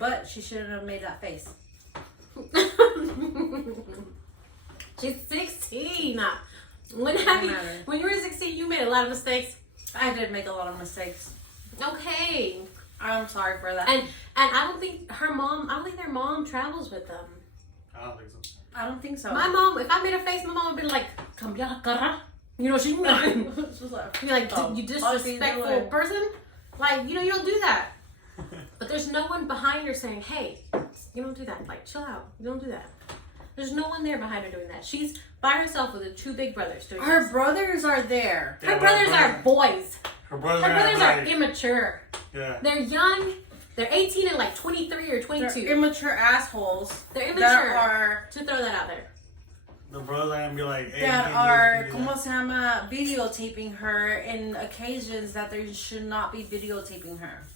But she shouldn't have made that face. She's 16. When you were 16, you made a lot of mistakes. I did make a lot of mistakes. Okay. I'm sorry for that. And I don't think their mom travels with them. I don't think so. I don't think so. My mom, if I made a face, my mom would be like, "Cambia la cara." You know, she'd be like, She's like, you disrespectful person. Like, you know, you don't do that. But there's no one behind her saying, "Hey, you don't do that. Like, chill out. You don't do that." There's no one there behind her doing that. She's by herself with her two big brothers doing her this. brothers are there. Her brothers are boys. Her brothers are immature. Yeah. They're young. They're 18 and like 23 or 22. They're immature assholes. They're immature. That are, to throw that out there. The brothers are gonna be like, hey, that are, como se llama, videotaping her in occasions that they should not be videotaping her.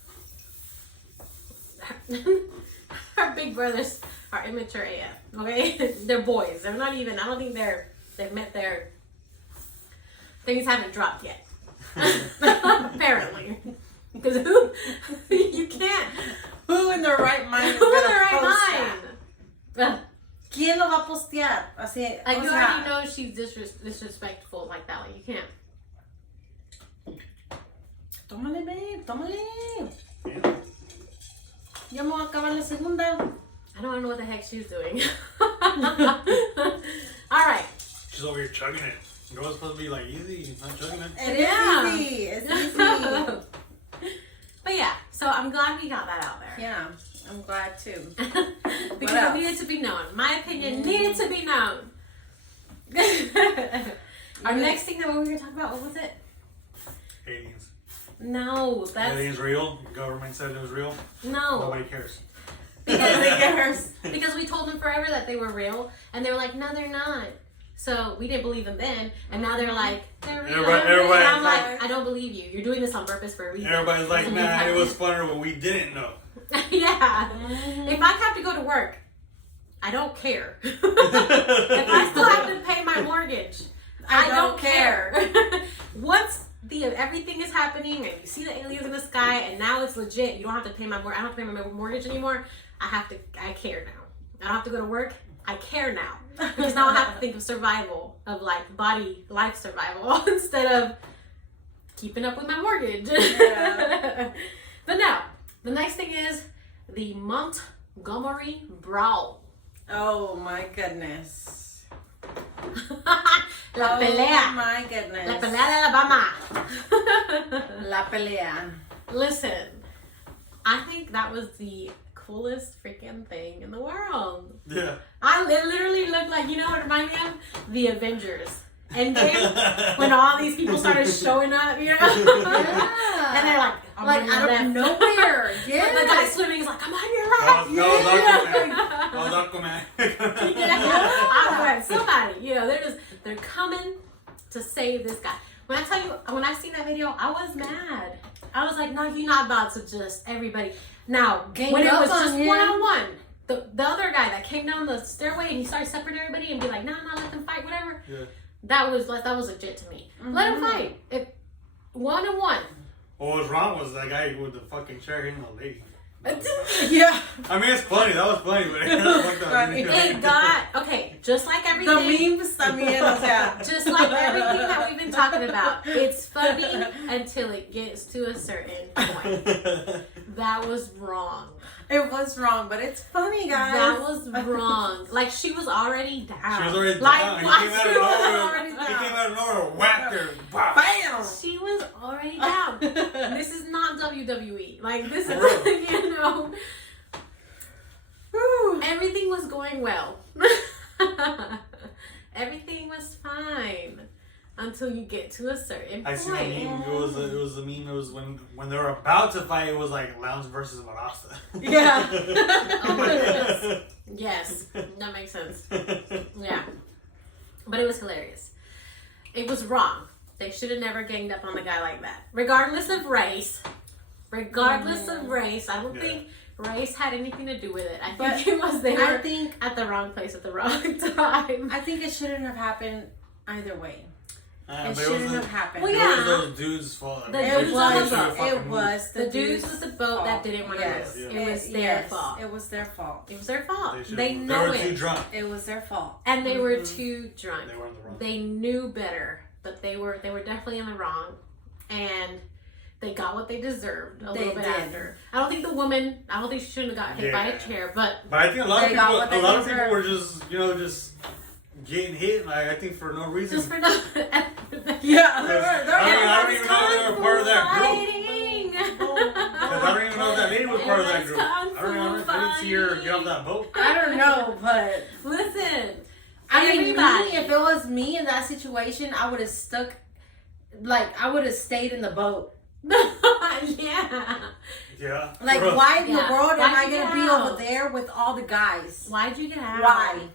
Her big brothers are immature AF. Okay, they're boys. They're not even. I don't think they've met their things haven't dropped yet. Apparently, because you can't. Who in their right mind is Who in gonna their right post mind? ¿Quién lo va a postear? Así, Like, o you sea, already know she's disrespectful like that. Like, you can't. Tómale, babe, tómale. Ya me voy a acabar la segunda. I don't know what the heck she's doing. All right. She's over here chugging it. Girl's supposed to be like easy, not chugging it. It is easy. It's easy. But yeah, so I'm glad we got that out there. Yeah, I'm glad too. Because it needed to be known. My opinion needed to be known. Our next thing that we were going to talk about, what was it? Aliens. No, that's... Aliens real? The government said it was real? No. Nobody cares. Because we told them forever that they were real, and they were like, no, they're not. So we didn't believe them then, and now they're like, they're real. Everybody, and I'm like, I don't believe you. You're doing this on purpose for a reason. Everybody's like, nah, it was funner when we didn't know. Yeah. If I have to go to work, I don't care. If I still have to pay my mortgage, I don't care. Once everything is happening and you see the aliens in the sky and now it's legit, you don't have to pay my mortgage. I don't have to pay my mortgage anymore. I care now. I don't have to go to work. I care now. Because now I have to think of survival, of like life survival instead of keeping up with my mortgage. Yeah. But now, the next thing is the Montgomery brawl. Oh my goodness. La pelea. Oh my goodness. La pelea de Alabama. La pelea. Listen, I think that was the coolest freaking thing in the world. Yeah. It literally looked like, you know what it reminded me of? The Avengers. Endgame, when all these people started showing up, you know? Yeah. And they're like out of nowhere. Yeah. The guy swimming is like, I'm on your left. That was Aquaman. Aquaman, somebody, you know, they're coming to save this guy. When I seen that video, I was mad. I was like, no, you're not about to just everybody. Now, when it was just one-on-one, the other guy that came down the stairway and he started separating everybody and be like, no, let them fight, whatever. Yeah. That was legit to me. Mm-hmm. Let them fight. One-on-one. What was wrong was that guy with the fucking chair hitting the lady. Yeah. I mean, it's funny. That was funny, but It got, okay, just like everything. The memes también, o sea. Just like everything that we've been talking about. It's funny until it gets to a certain point. That was wrong. It was wrong, but it's funny, guys. That was wrong. Like, she was already down. She was already like, down. He came out of nowhere, whacked her, bam! She was already down. This is not WWE. Like, this is, you know. Whew. Everything was going well. Everything was fine until you get to a certain I point. seen a meme. It was a meme. It was when they were about to fight. It was like Lounge versus Marasta. Yeah. Oh my goodness. Yes, that makes sense. Yeah, but it was hilarious. It was wrong. They should have never ganged up on the guy like that, regardless of race. Regardless of race, I don't think race had anything to do with it. I think it was they were at the wrong place at the wrong time. I think it shouldn't have happened either way. It But shouldn't have happened. Well, It yeah. was those dudes' fault. The It dudes was. on the boat. It was The dudes with the boat that fault. didn't want Yes. to move. It was their fault. It was their fault. It was their fault. They They should've- know They were it. too drunk. It was their fault. And they were too drunk. They were in the wrong. They knew better, but they were definitely in the wrong, and they got what they deserved a little bit did. after. I don't think she shouldn't have got hit by a chair, but But I think a lot of They got people, what they a lot of people deserved. were just getting hit. Like, I think for no reason. just for no. Yeah, I don't even know they were part of that group. Fighting. Because I don't even know if that lady was part of that group. I didn't see her get off that boat. I don't know, but Listen, I mean, everybody. me, if it was me in that situation, I would have stuck. Like, I would have stayed in the boat. Yeah. Yeah. Like, Bro. why in the Yeah. world am Why'd I you gonna get be out? over there with all the guys? Why'd you get out?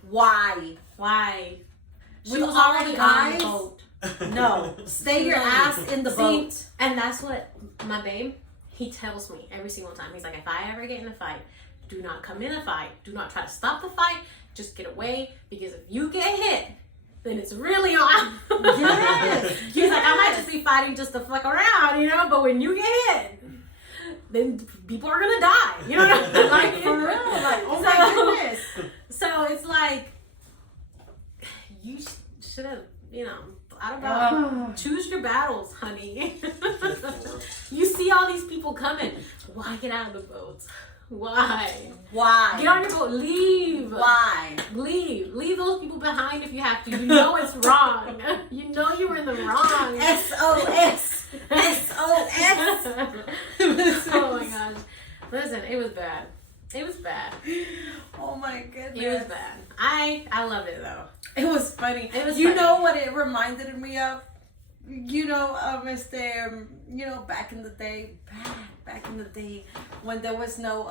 Why? Why? She With was all already the on the guys? boat. No, stay your ass in the See, boat. And that's what my babe, he tells me every single time. He's like, if I ever get in a fight, do not come in a fight. Do not try to stop the fight. Just get away, because if you get hit, then it's really on. Yes. He's like, I might just be fighting just to fuck around, you know, but when you get hit, then people are gonna die. You know what I mean? Like, For real, like, oh So- my goodness. So it's like, you should have, you know, thought about choose your battles, honey. You see all these people coming. Why get out of the boats? Why? Why? Get on your boat. Leave. Why? Leave. Leave those people behind if you have to. You know it's wrong. You know you were in the wrong. SOS. SOS. Oh my gosh. Listen, it was bad. It was bad. Oh my goodness. It was bad. I loved it though. It was funny. It was you funny. know what it reminded me of? You know, back in the day, back in the day when there was no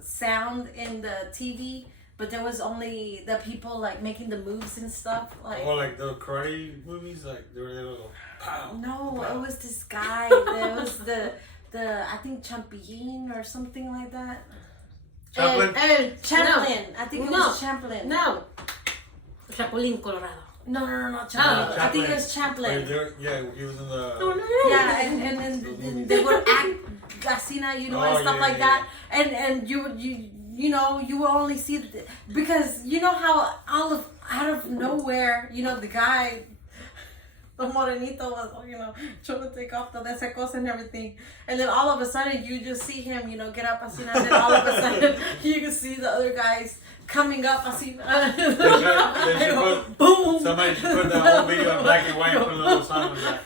sound in the TV, but there was only the people like making the moves and stuff. Like, Or like the karate movies, like they were little. Pow, no, pow. it was this guy. There was the I think Champion or something like that. Chaplin. Champlin. I think it No. was Champlin. No. Chapulín Colorado. No, Oh, Champlin. I think it was Champlin. Yeah, he was in the. Yeah, and they would act Gasina, you know, and stuff like that. And you know, you will only see because you know how out of nowhere, you know, the guy, the morenito was, you know, trying to take off the secos and everything, and then all of a sudden you just see him, you know, get up así, and then all of a sudden you can see the other guys coming up así. They should put, Boom. somebody should put the whole video in black and white and put a little song with that.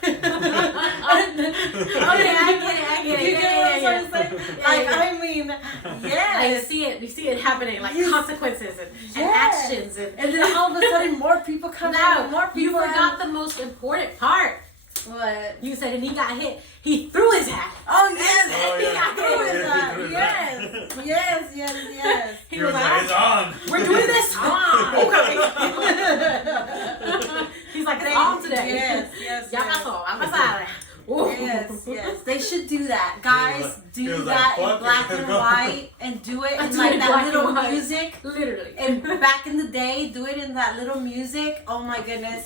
Okay, I get it. You get what I'm trying to say? Like, I mean, I yes. see it. You see it happening, like Yes. consequences and Yes. actions and then all of a sudden more people come out. More you people. forgot the most important part. What? You said, and he got hit. He threw his hat. Oh yes. Oh, He yeah. got Who hit. is Yeah, that? he threw Yes. that. Yes. He He was was like, like, it's on. we're doing this. Okay. He's like, it's on today. Yes. Ya pasó. Va a pasar. Ooh. Yes. They should do that, guys. He Do was like, that in "Fuck it, black let's and go." white, and do it in Do like it that black little and white. music. Literally. And back in the day, do it in that little music. Oh my goodness.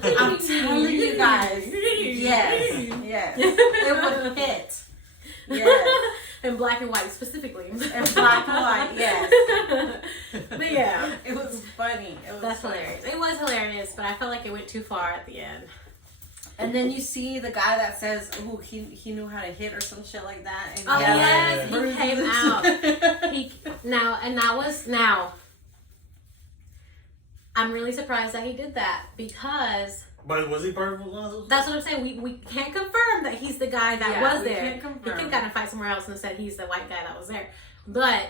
I'm telling you guys. Yes. It would fit. Yes. In black and white specifically. In black and white, yes. But yeah. It was funny. That's hilarious. It was hilarious, but I felt like it went too far at the end. And then you see the guy that says, "Oh, he knew how to hit" or some shit like that. And Oh he had, yes, like, he came out. Now. I'm really surprised that he did that because But was he part of one of those? that's what I'm saying. We can't confirm that he's the guy that Yeah, was we there. can't He confirm. could kind of fight somewhere else and said he's the white guy that was there. But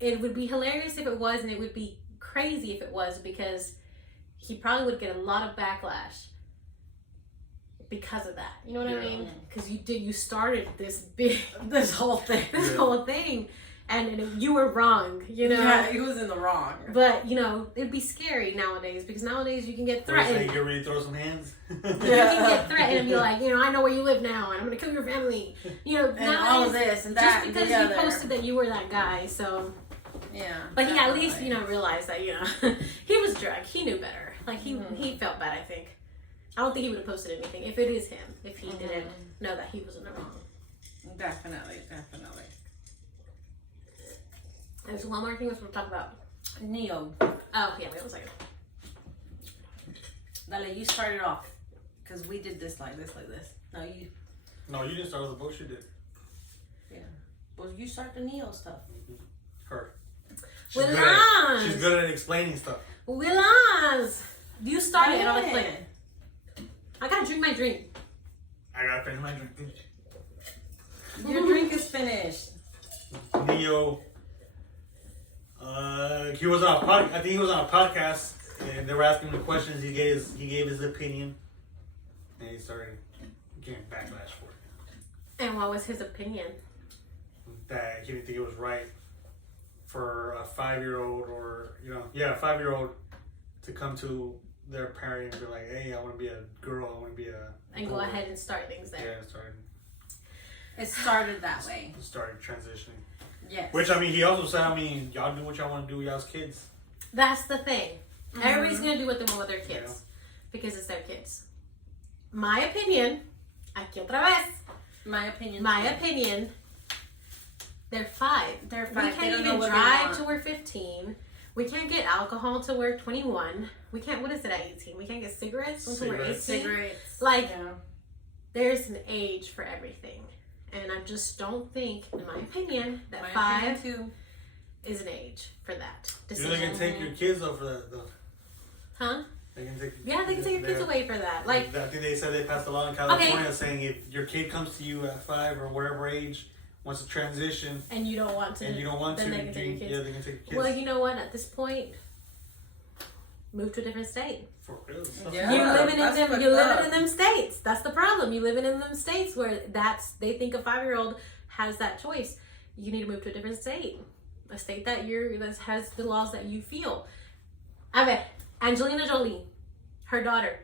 it would be hilarious if it was, and it would be crazy if it was, because he probably would get a lot of backlash because of that. You know what I mean? Because you started this whole thing, and you were wrong. You know, yeah, he was in the wrong. But you know, it'd be scary nowadays, because nowadays you can get threatened. You can really throw some hands. You can get threatened and be like, you know, I know where you live now, and I'm gonna kill your family. You know, and all of this and that. Just because you posted that you were that guy, so. Yeah. But he at least, you know, realized that, you know, he was drunk. He knew better. Like, he felt bad, I think. I don't think he would have posted anything if it is him, if he didn't know that he was in the wrong. Definitely. There's one more thing we're talking about. Neo. Oh, yeah, wait 1 second. Dale, you started off. Because we did this like this. No, you didn't start with the bullshit, you did. Yeah. Well, you start the Neo stuff. Her. She's good at explaining stuff. Willans! You started it, I'll explain it. I gotta drink my drink. I gotta finish my drink. Your drink is finished. Neo. He was on I think he was on a podcast, and they were asking him the questions. He gave his opinion, and he started getting backlash for it. And what was his opinion? That he didn't think it was right for a 5-year-old, or a 5-year-old to come to their parent and be like, "Hey, I want to be a girl. I want to be a." And go ahead and start things there. Yeah, It started that way. It started transitioning. Yes. Which, I mean, he also said, y'all do what y'all want to do with y'all's kids. That's the thing. Everybody's gonna do what they want with their kids. Yeah. Because it's their kids. My opinion, aquí otra vez. My opinion. They're 5. They're 5. We can't even drive till we're 15. We can't get alcohol till we're 21. We can't, what is it at 18? We can't get cigarettes until we're 18. Cigarettes. Like, there's an age for everything. And I just don't think, in my opinion, that 5 is an age for that decision. They can take your kids though for that, though. Huh? They can take your kids away for that. Like, I think they said they passed a law in California saying if your kid comes to you at 5 or whatever age, wants to transition, and you don't want to, then they can take your kids. Yeah, they can take your kids. Well, you know what? At this point, move to a different state. For real. Yeah. You're living in them states. That's the problem. You're living in them states where they think a 5-year-old has that choice. You need to move to a different state. A state that has the laws that you feel. A ver, Angelina Jolie, her daughter.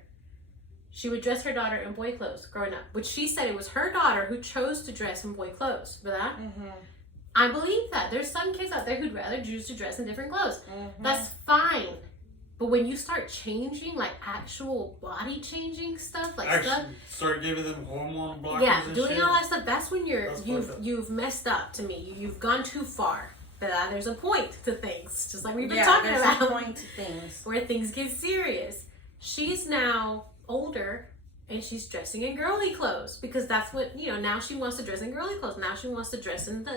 She would dress her daughter in boy clothes growing up. Which she said it was her daughter who chose to dress in boy clothes. ¿Verdad? I believe that. There's some kids out there who'd rather choose to dress in different clothes. That's fine. But when you start changing, like actual body changing stuff, like start giving them hormone blockers. Yeah, and doing shit. all that stuff. That's when you've messed up to me. You've gone too far. But there's a point to things, just like we've been talking about. There's a point to things where things get serious. She's now older, and she's dressing in girly clothes because that's what now she wants to dress in girly clothes. Now she wants to dress in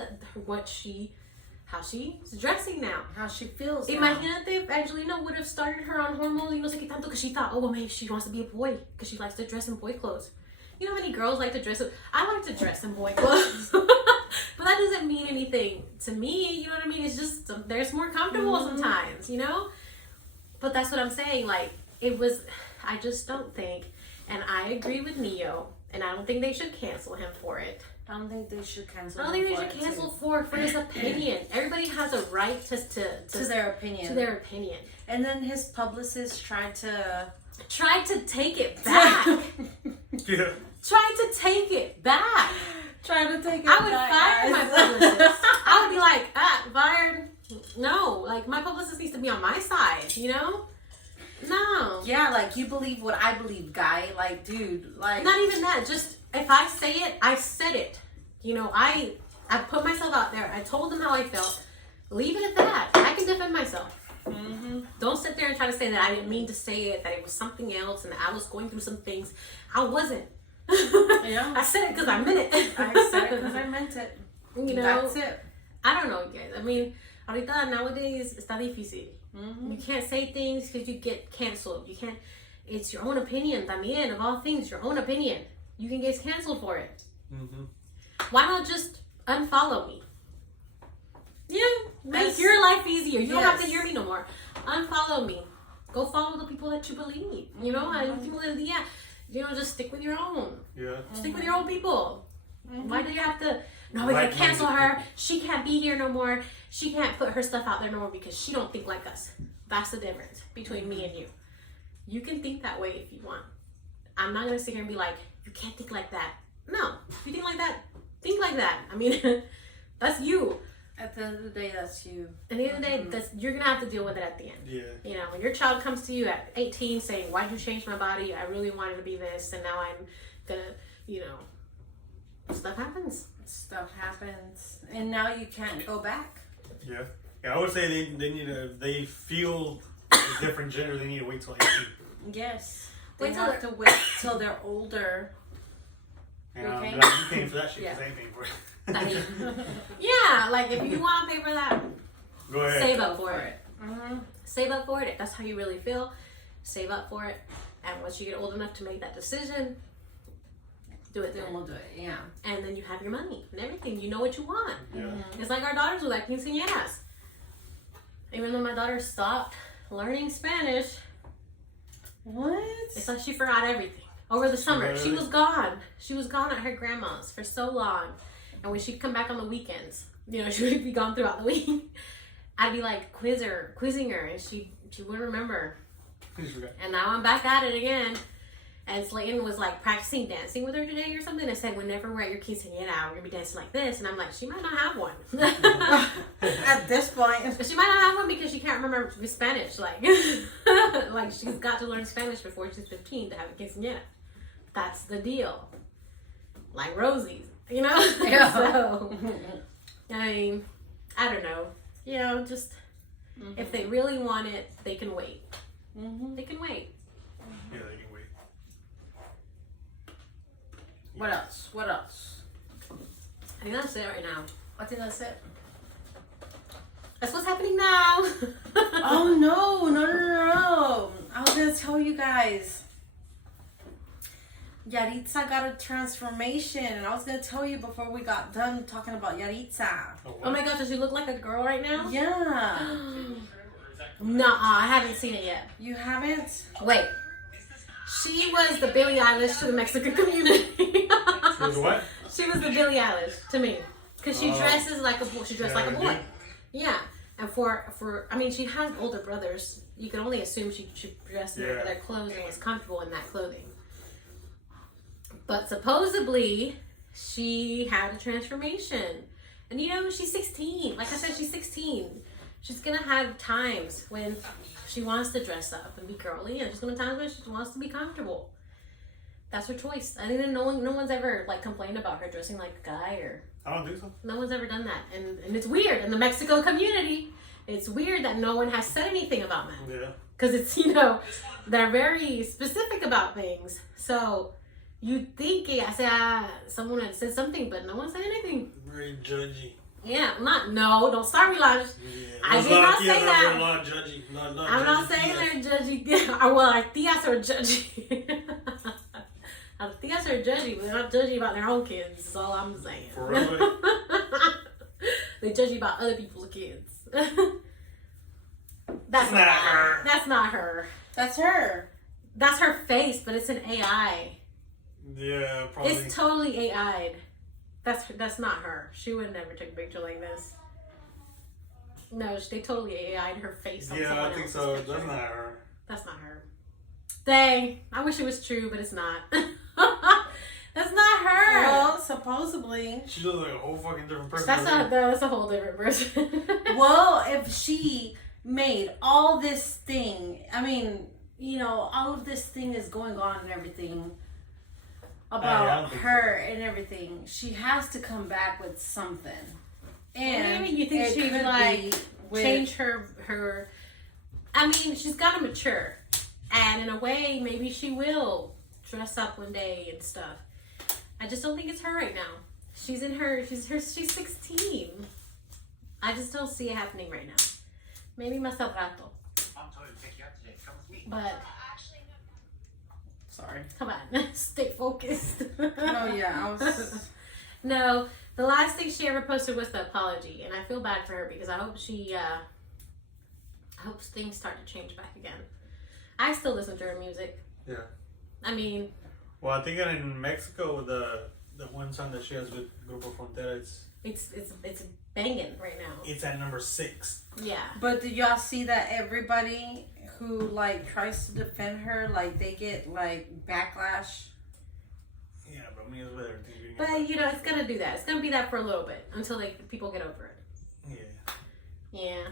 how she's dressing now. How she feels. Imagínate if Angelina would have started her on hormones y no sé qué tanto because she thought, oh, well, maybe she wants to be a boy because she likes to dress in boy clothes. You know how many girls like to dress in... I like to dress in boy clothes. But that doesn't mean anything to me. You know what I mean? It's just, there's more comfortable sometimes, But that's what I'm saying. Like, I just don't think, and I agree with Neo, and I don't think they should cancel him for it. I don't think they should cancel. I don't think they should cancel for his opinion. Everybody has a right to their opinion. To their opinion. And then his publicist tried to take it back. Yeah. Tried to take it back. Trying to take it I would back. fire my publicist. I would be like, fired. No, like my publicist needs to be on my side. No. Yeah, like you believe what I believe, guy. Like, dude, like not even that. Just if I say it, I said it. I put myself out there. I told them how I felt. Leave it at that. I can defend myself. Don't sit there and try to say that I didn't mean to say it, that it was something else, and that I was going through some things. I wasn't. Yeah. I said it because I meant it. I said it because I meant it. That's it. I don't know, guys. I mean, ahorita nowadays está difícil. You can't say things because you get canceled. You can't. It's your own opinion. También, of all things, your own opinion. You can get canceled for it. Why not just unfollow me? Yeah, make your life easier. You don't have to Yes. hear me no more. Unfollow me. Go follow the people that you believe. You know, and people that, just stick with your own. Yeah. Stick with your own people. Why do you have to? No, we gotta cancel her. She can't be here no more. She can't put her stuff out there no more because she don't think like us. That's the difference between me and you. You can think that way if you want. I'm not gonna sit here and be like, you can't think like that. No, if you think like that, think like that. I mean, that's you. At the end of the day, that's you. At the end of the day, you're gonna have to deal with it at the end. Yeah. You know, when your child comes to you at 18 saying, why'd you change my body? I really wanted to be this, and now I'm gonna, stuff happens. Stuff happens. And now you can't go back. Yeah. Yeah, I would say they need to, if they feel a different gender, they need to wait till 18. Yes. They Wait till have to wait till they're older. And Okay. be like, you paying for that shit because Yeah. I ain't paying for it. Yeah, like if you want to pay for that, Go ahead. save up for it. Mm-hmm. Save up for it. If that's how you really feel, save up for it. And once you get old enough to make that decision, do it Then then. we'll do it. Yeah. And then you have your money and everything. You know what you want. Yeah. It's like our daughters were like quinceañeras. Even though my daughter stopped learning Spanish, What? it's like she forgot everything. Over the summer, she Really? was gone. She was gone at her grandma's for so long. And when she'd come back on the weekends, she would be gone throughout the week. I'd be like quizzing her, and she wouldn't remember. Please forgot. And now I'm back at it again. And Slayton was like practicing dancing with her today or something. I said, whenever we're at your quinceañera, we're gonna be dancing like this. And I'm like, she might not have one. At this point. She might not have one because she can't remember Spanish. Like, like she's got to learn Spanish before she's 15 to have a quinceañera. That's the deal. Like Rosie's, Yeah. So, I mean, I don't know. Just if they really want it, they can wait. Mm-hmm. They can wait. Yeah, they can wait. What else? What else? I think that's it right now. I think that's it. That's what's happening now. Oh no. I was gonna tell you guys. Yahritza got a transformation, and I was gonna tell you before we got done talking about Yahritza. Oh my gosh, does she look like a girl right now? Yeah. Nuh-uh, I haven't seen it yet. You haven't? Wait. She was the Billie Eilish to the Mexican community. It was what? She was the Billie Eilish to me. Because she Oh. dresses like a boy. She dressed like a boy. dude. Yeah. And I mean, she has older brothers. You can only assume she dressed in Yeah. their clothes and was comfortable in that clothing. But supposedly, she had a transformation. And she's 16. Like I said, she's 16. She's going to have times when she wants to dress up and be girly. And she's going to have times when she wants to be comfortable. That's her choice. I think no one's ever complained about her dressing like a guy, or I don't think so. no one's ever done that. And it's weird. In the Mexico community, it's weird that no one has said anything about that. Yeah. Because it's, they're very specific about things. So you'd think, someone had said something, but no one said anything. Very judgy. Yeah, don't start me, Lodge. Yeah. I did not say that. A lot judgy. I'm not saying they're judgy. Well, our tias are judgy. Our tias are judgy, but they're not judgy about their own kids. That's all I'm saying. For real? They judgy about other people's kids. That's not her. That's not her. That's her. That's her face, but it's an AI. Yeah, probably. It's totally AI'd. That's not her. She would never take a picture like this. No, they totally AI'd her face on Yeah, someone I think else's so. picture. That's not her. That's not her. Dang. I wish it was true, but it's not. That's not her. Well, supposedly. She looks like a whole fucking different person. That's a whole different person. Well, if she made all this thing, I mean, all of this thing is going on and everything I about don't think her and everything, she has to come back with something. And Maybe you think it she could would be with- change her. I mean, she's gotta mature, and in a way, maybe she will dress up one day and stuff. I just don't think it's her right now. She's 16. I just don't see it happening right now. Maybe más al rato. I'm totally pick you up today. Come with me. But Sorry. come on, stay focused. Oh yeah, I was. No, The last thing she ever posted was the apology, and I feel bad for her because I hope I hope things start to change back again. I still listen to her music. Yeah. I mean, Well, I think that in Mexico, the one song that she has with Grupo Frontera, it's banging right now. it's at number 6. Yeah. But did y'all see that everybody who like tries to defend her, like they get like backlash? Yeah, but me as well. But you know, it's gonna do that. It's gonna be that for a little bit until people get over it. Yeah. Yeah.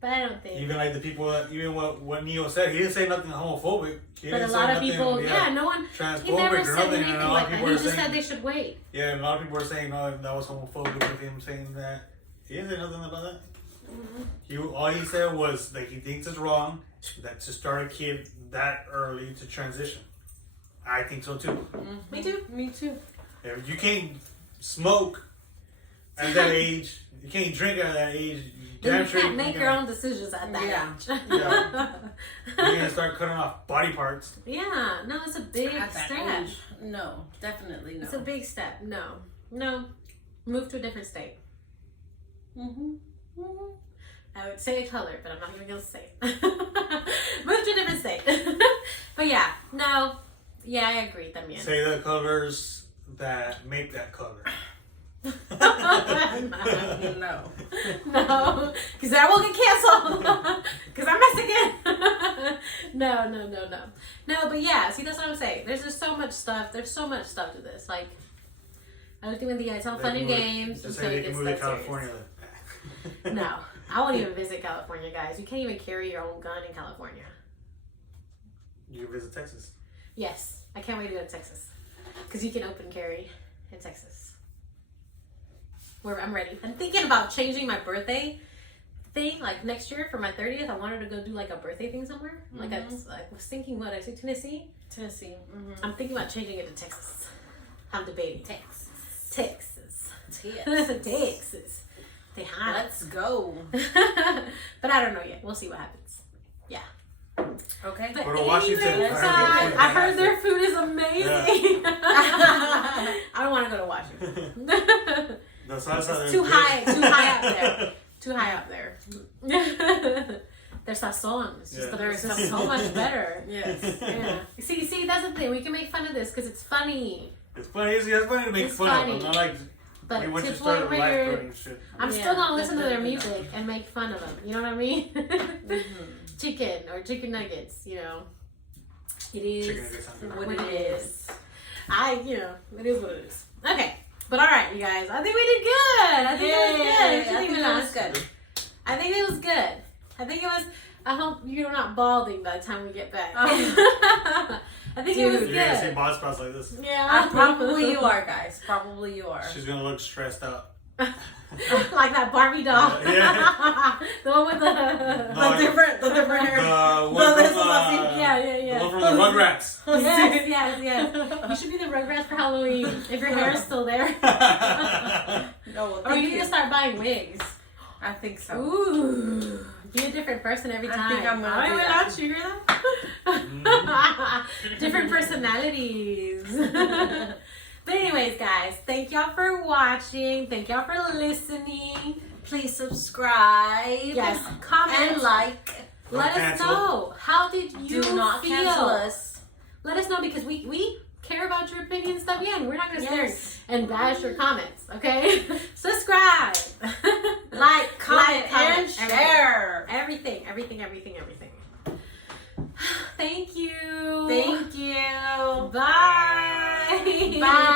But I don't think. Even like the people that, even what Neo said, he didn't say nothing homophobic. He But a didn't say lot of nothing, people, no one. transphobic He never or said nothing. anything And a lot like of that. people He are just saying, said they should wait. yeah, and a lot of people are saying, no, that was homophobic with him saying that. He didn't say nothing about that. Mm-hmm. All he said was like he thinks it's wrong that to start a kid that early to transition. I think so too. Me too. Me too. If you can't smoke at that age, you can't drink at that age. You can't make your own decisions at that age. Yeah. You're gonna start cutting off body parts. Yeah, no, it's a big At that step. age, no, definitely no. It's a big step. No. Move to a different state. Mm-hmm. I would say a color, but I'm not even gonna say it. Move to a different state. But yeah, no. Yeah, I agree, también. Say the colors that make that color. No. No, because I will get canceled. Because I'm Mexican. No, but yeah, see, that's what I'm saying. There's just so much stuff. There's so much stuff to this. Like, ultimately, it's all fun and games. Just until say it they can gets move to that serious. California then. No, I won't even visit California, guys. You can't even carry your own gun in California. You can visit Texas. Yes, I can't wait to go to Texas. Because you can open carry in Texas. Where I'm ready. I'm thinking about changing my birthday thing. Like next year for my 30th, I wanted to go do like a birthday thing somewhere. Like I was thinking, what, I say Tennessee? Tennessee. Mm-hmm. I'm thinking about changing it to Texas. I'm debating. Texas. Texas. Tejano. Let's go. But I don't know yet. We'll see what happens. Yeah. Okay. But Go to Washington. anyways, I heard guys, I heard their food is amazing. I don't want to go to Washington. The salsa It's too high up there. Too high up there. Their sazon. It's just they're so much better. Yes. Yeah. See, that's the thing. We can make fun of this because it's funny. It's funny. It's funny to make It's fun funny. of them. Not like But once to you the start point with where life and shit. I'm Yeah, still gonna listen to their definitely music and make fun of them. You know what I mean? Chicken or chicken nuggets. You know, it is Chicken nuggets sounds good. what it is. It is what it is. Okay, but all right, you guys. I think we did good. I think it was good. I think that was good. I think it was good. I think it was. I hope you're not balding by the time we get back. I think it was You're gonna see good. bald spots like this. Yeah, Probably you are, guys. Probably you are. She's gonna look stressed out. Like that Barbie doll. Yeah. The one with the The different hair. The one No, from, this is not- yeah. the one from the Rugrats. Yes. You should be the Rugrats for Halloween if your hair is still there. No, Or you need to start buying wigs. I think so. Ooh, be a different person every I time. think I'm gonna All do right, that. without you hear that? Different personalities. But anyways, guys, thank y'all for watching. Thank y'all for listening. Please subscribe. Yes, comment And like. Let us Cancel. know. How did you Do not feel? cancel us. Let us know because we care about your opinions stuff. Yeah, and we're not gonna sit there Yes. and bash your comments. Okay, subscribe, Like, comment, and everything. share. Everything. Thank you. Thank you. Bye. Bye.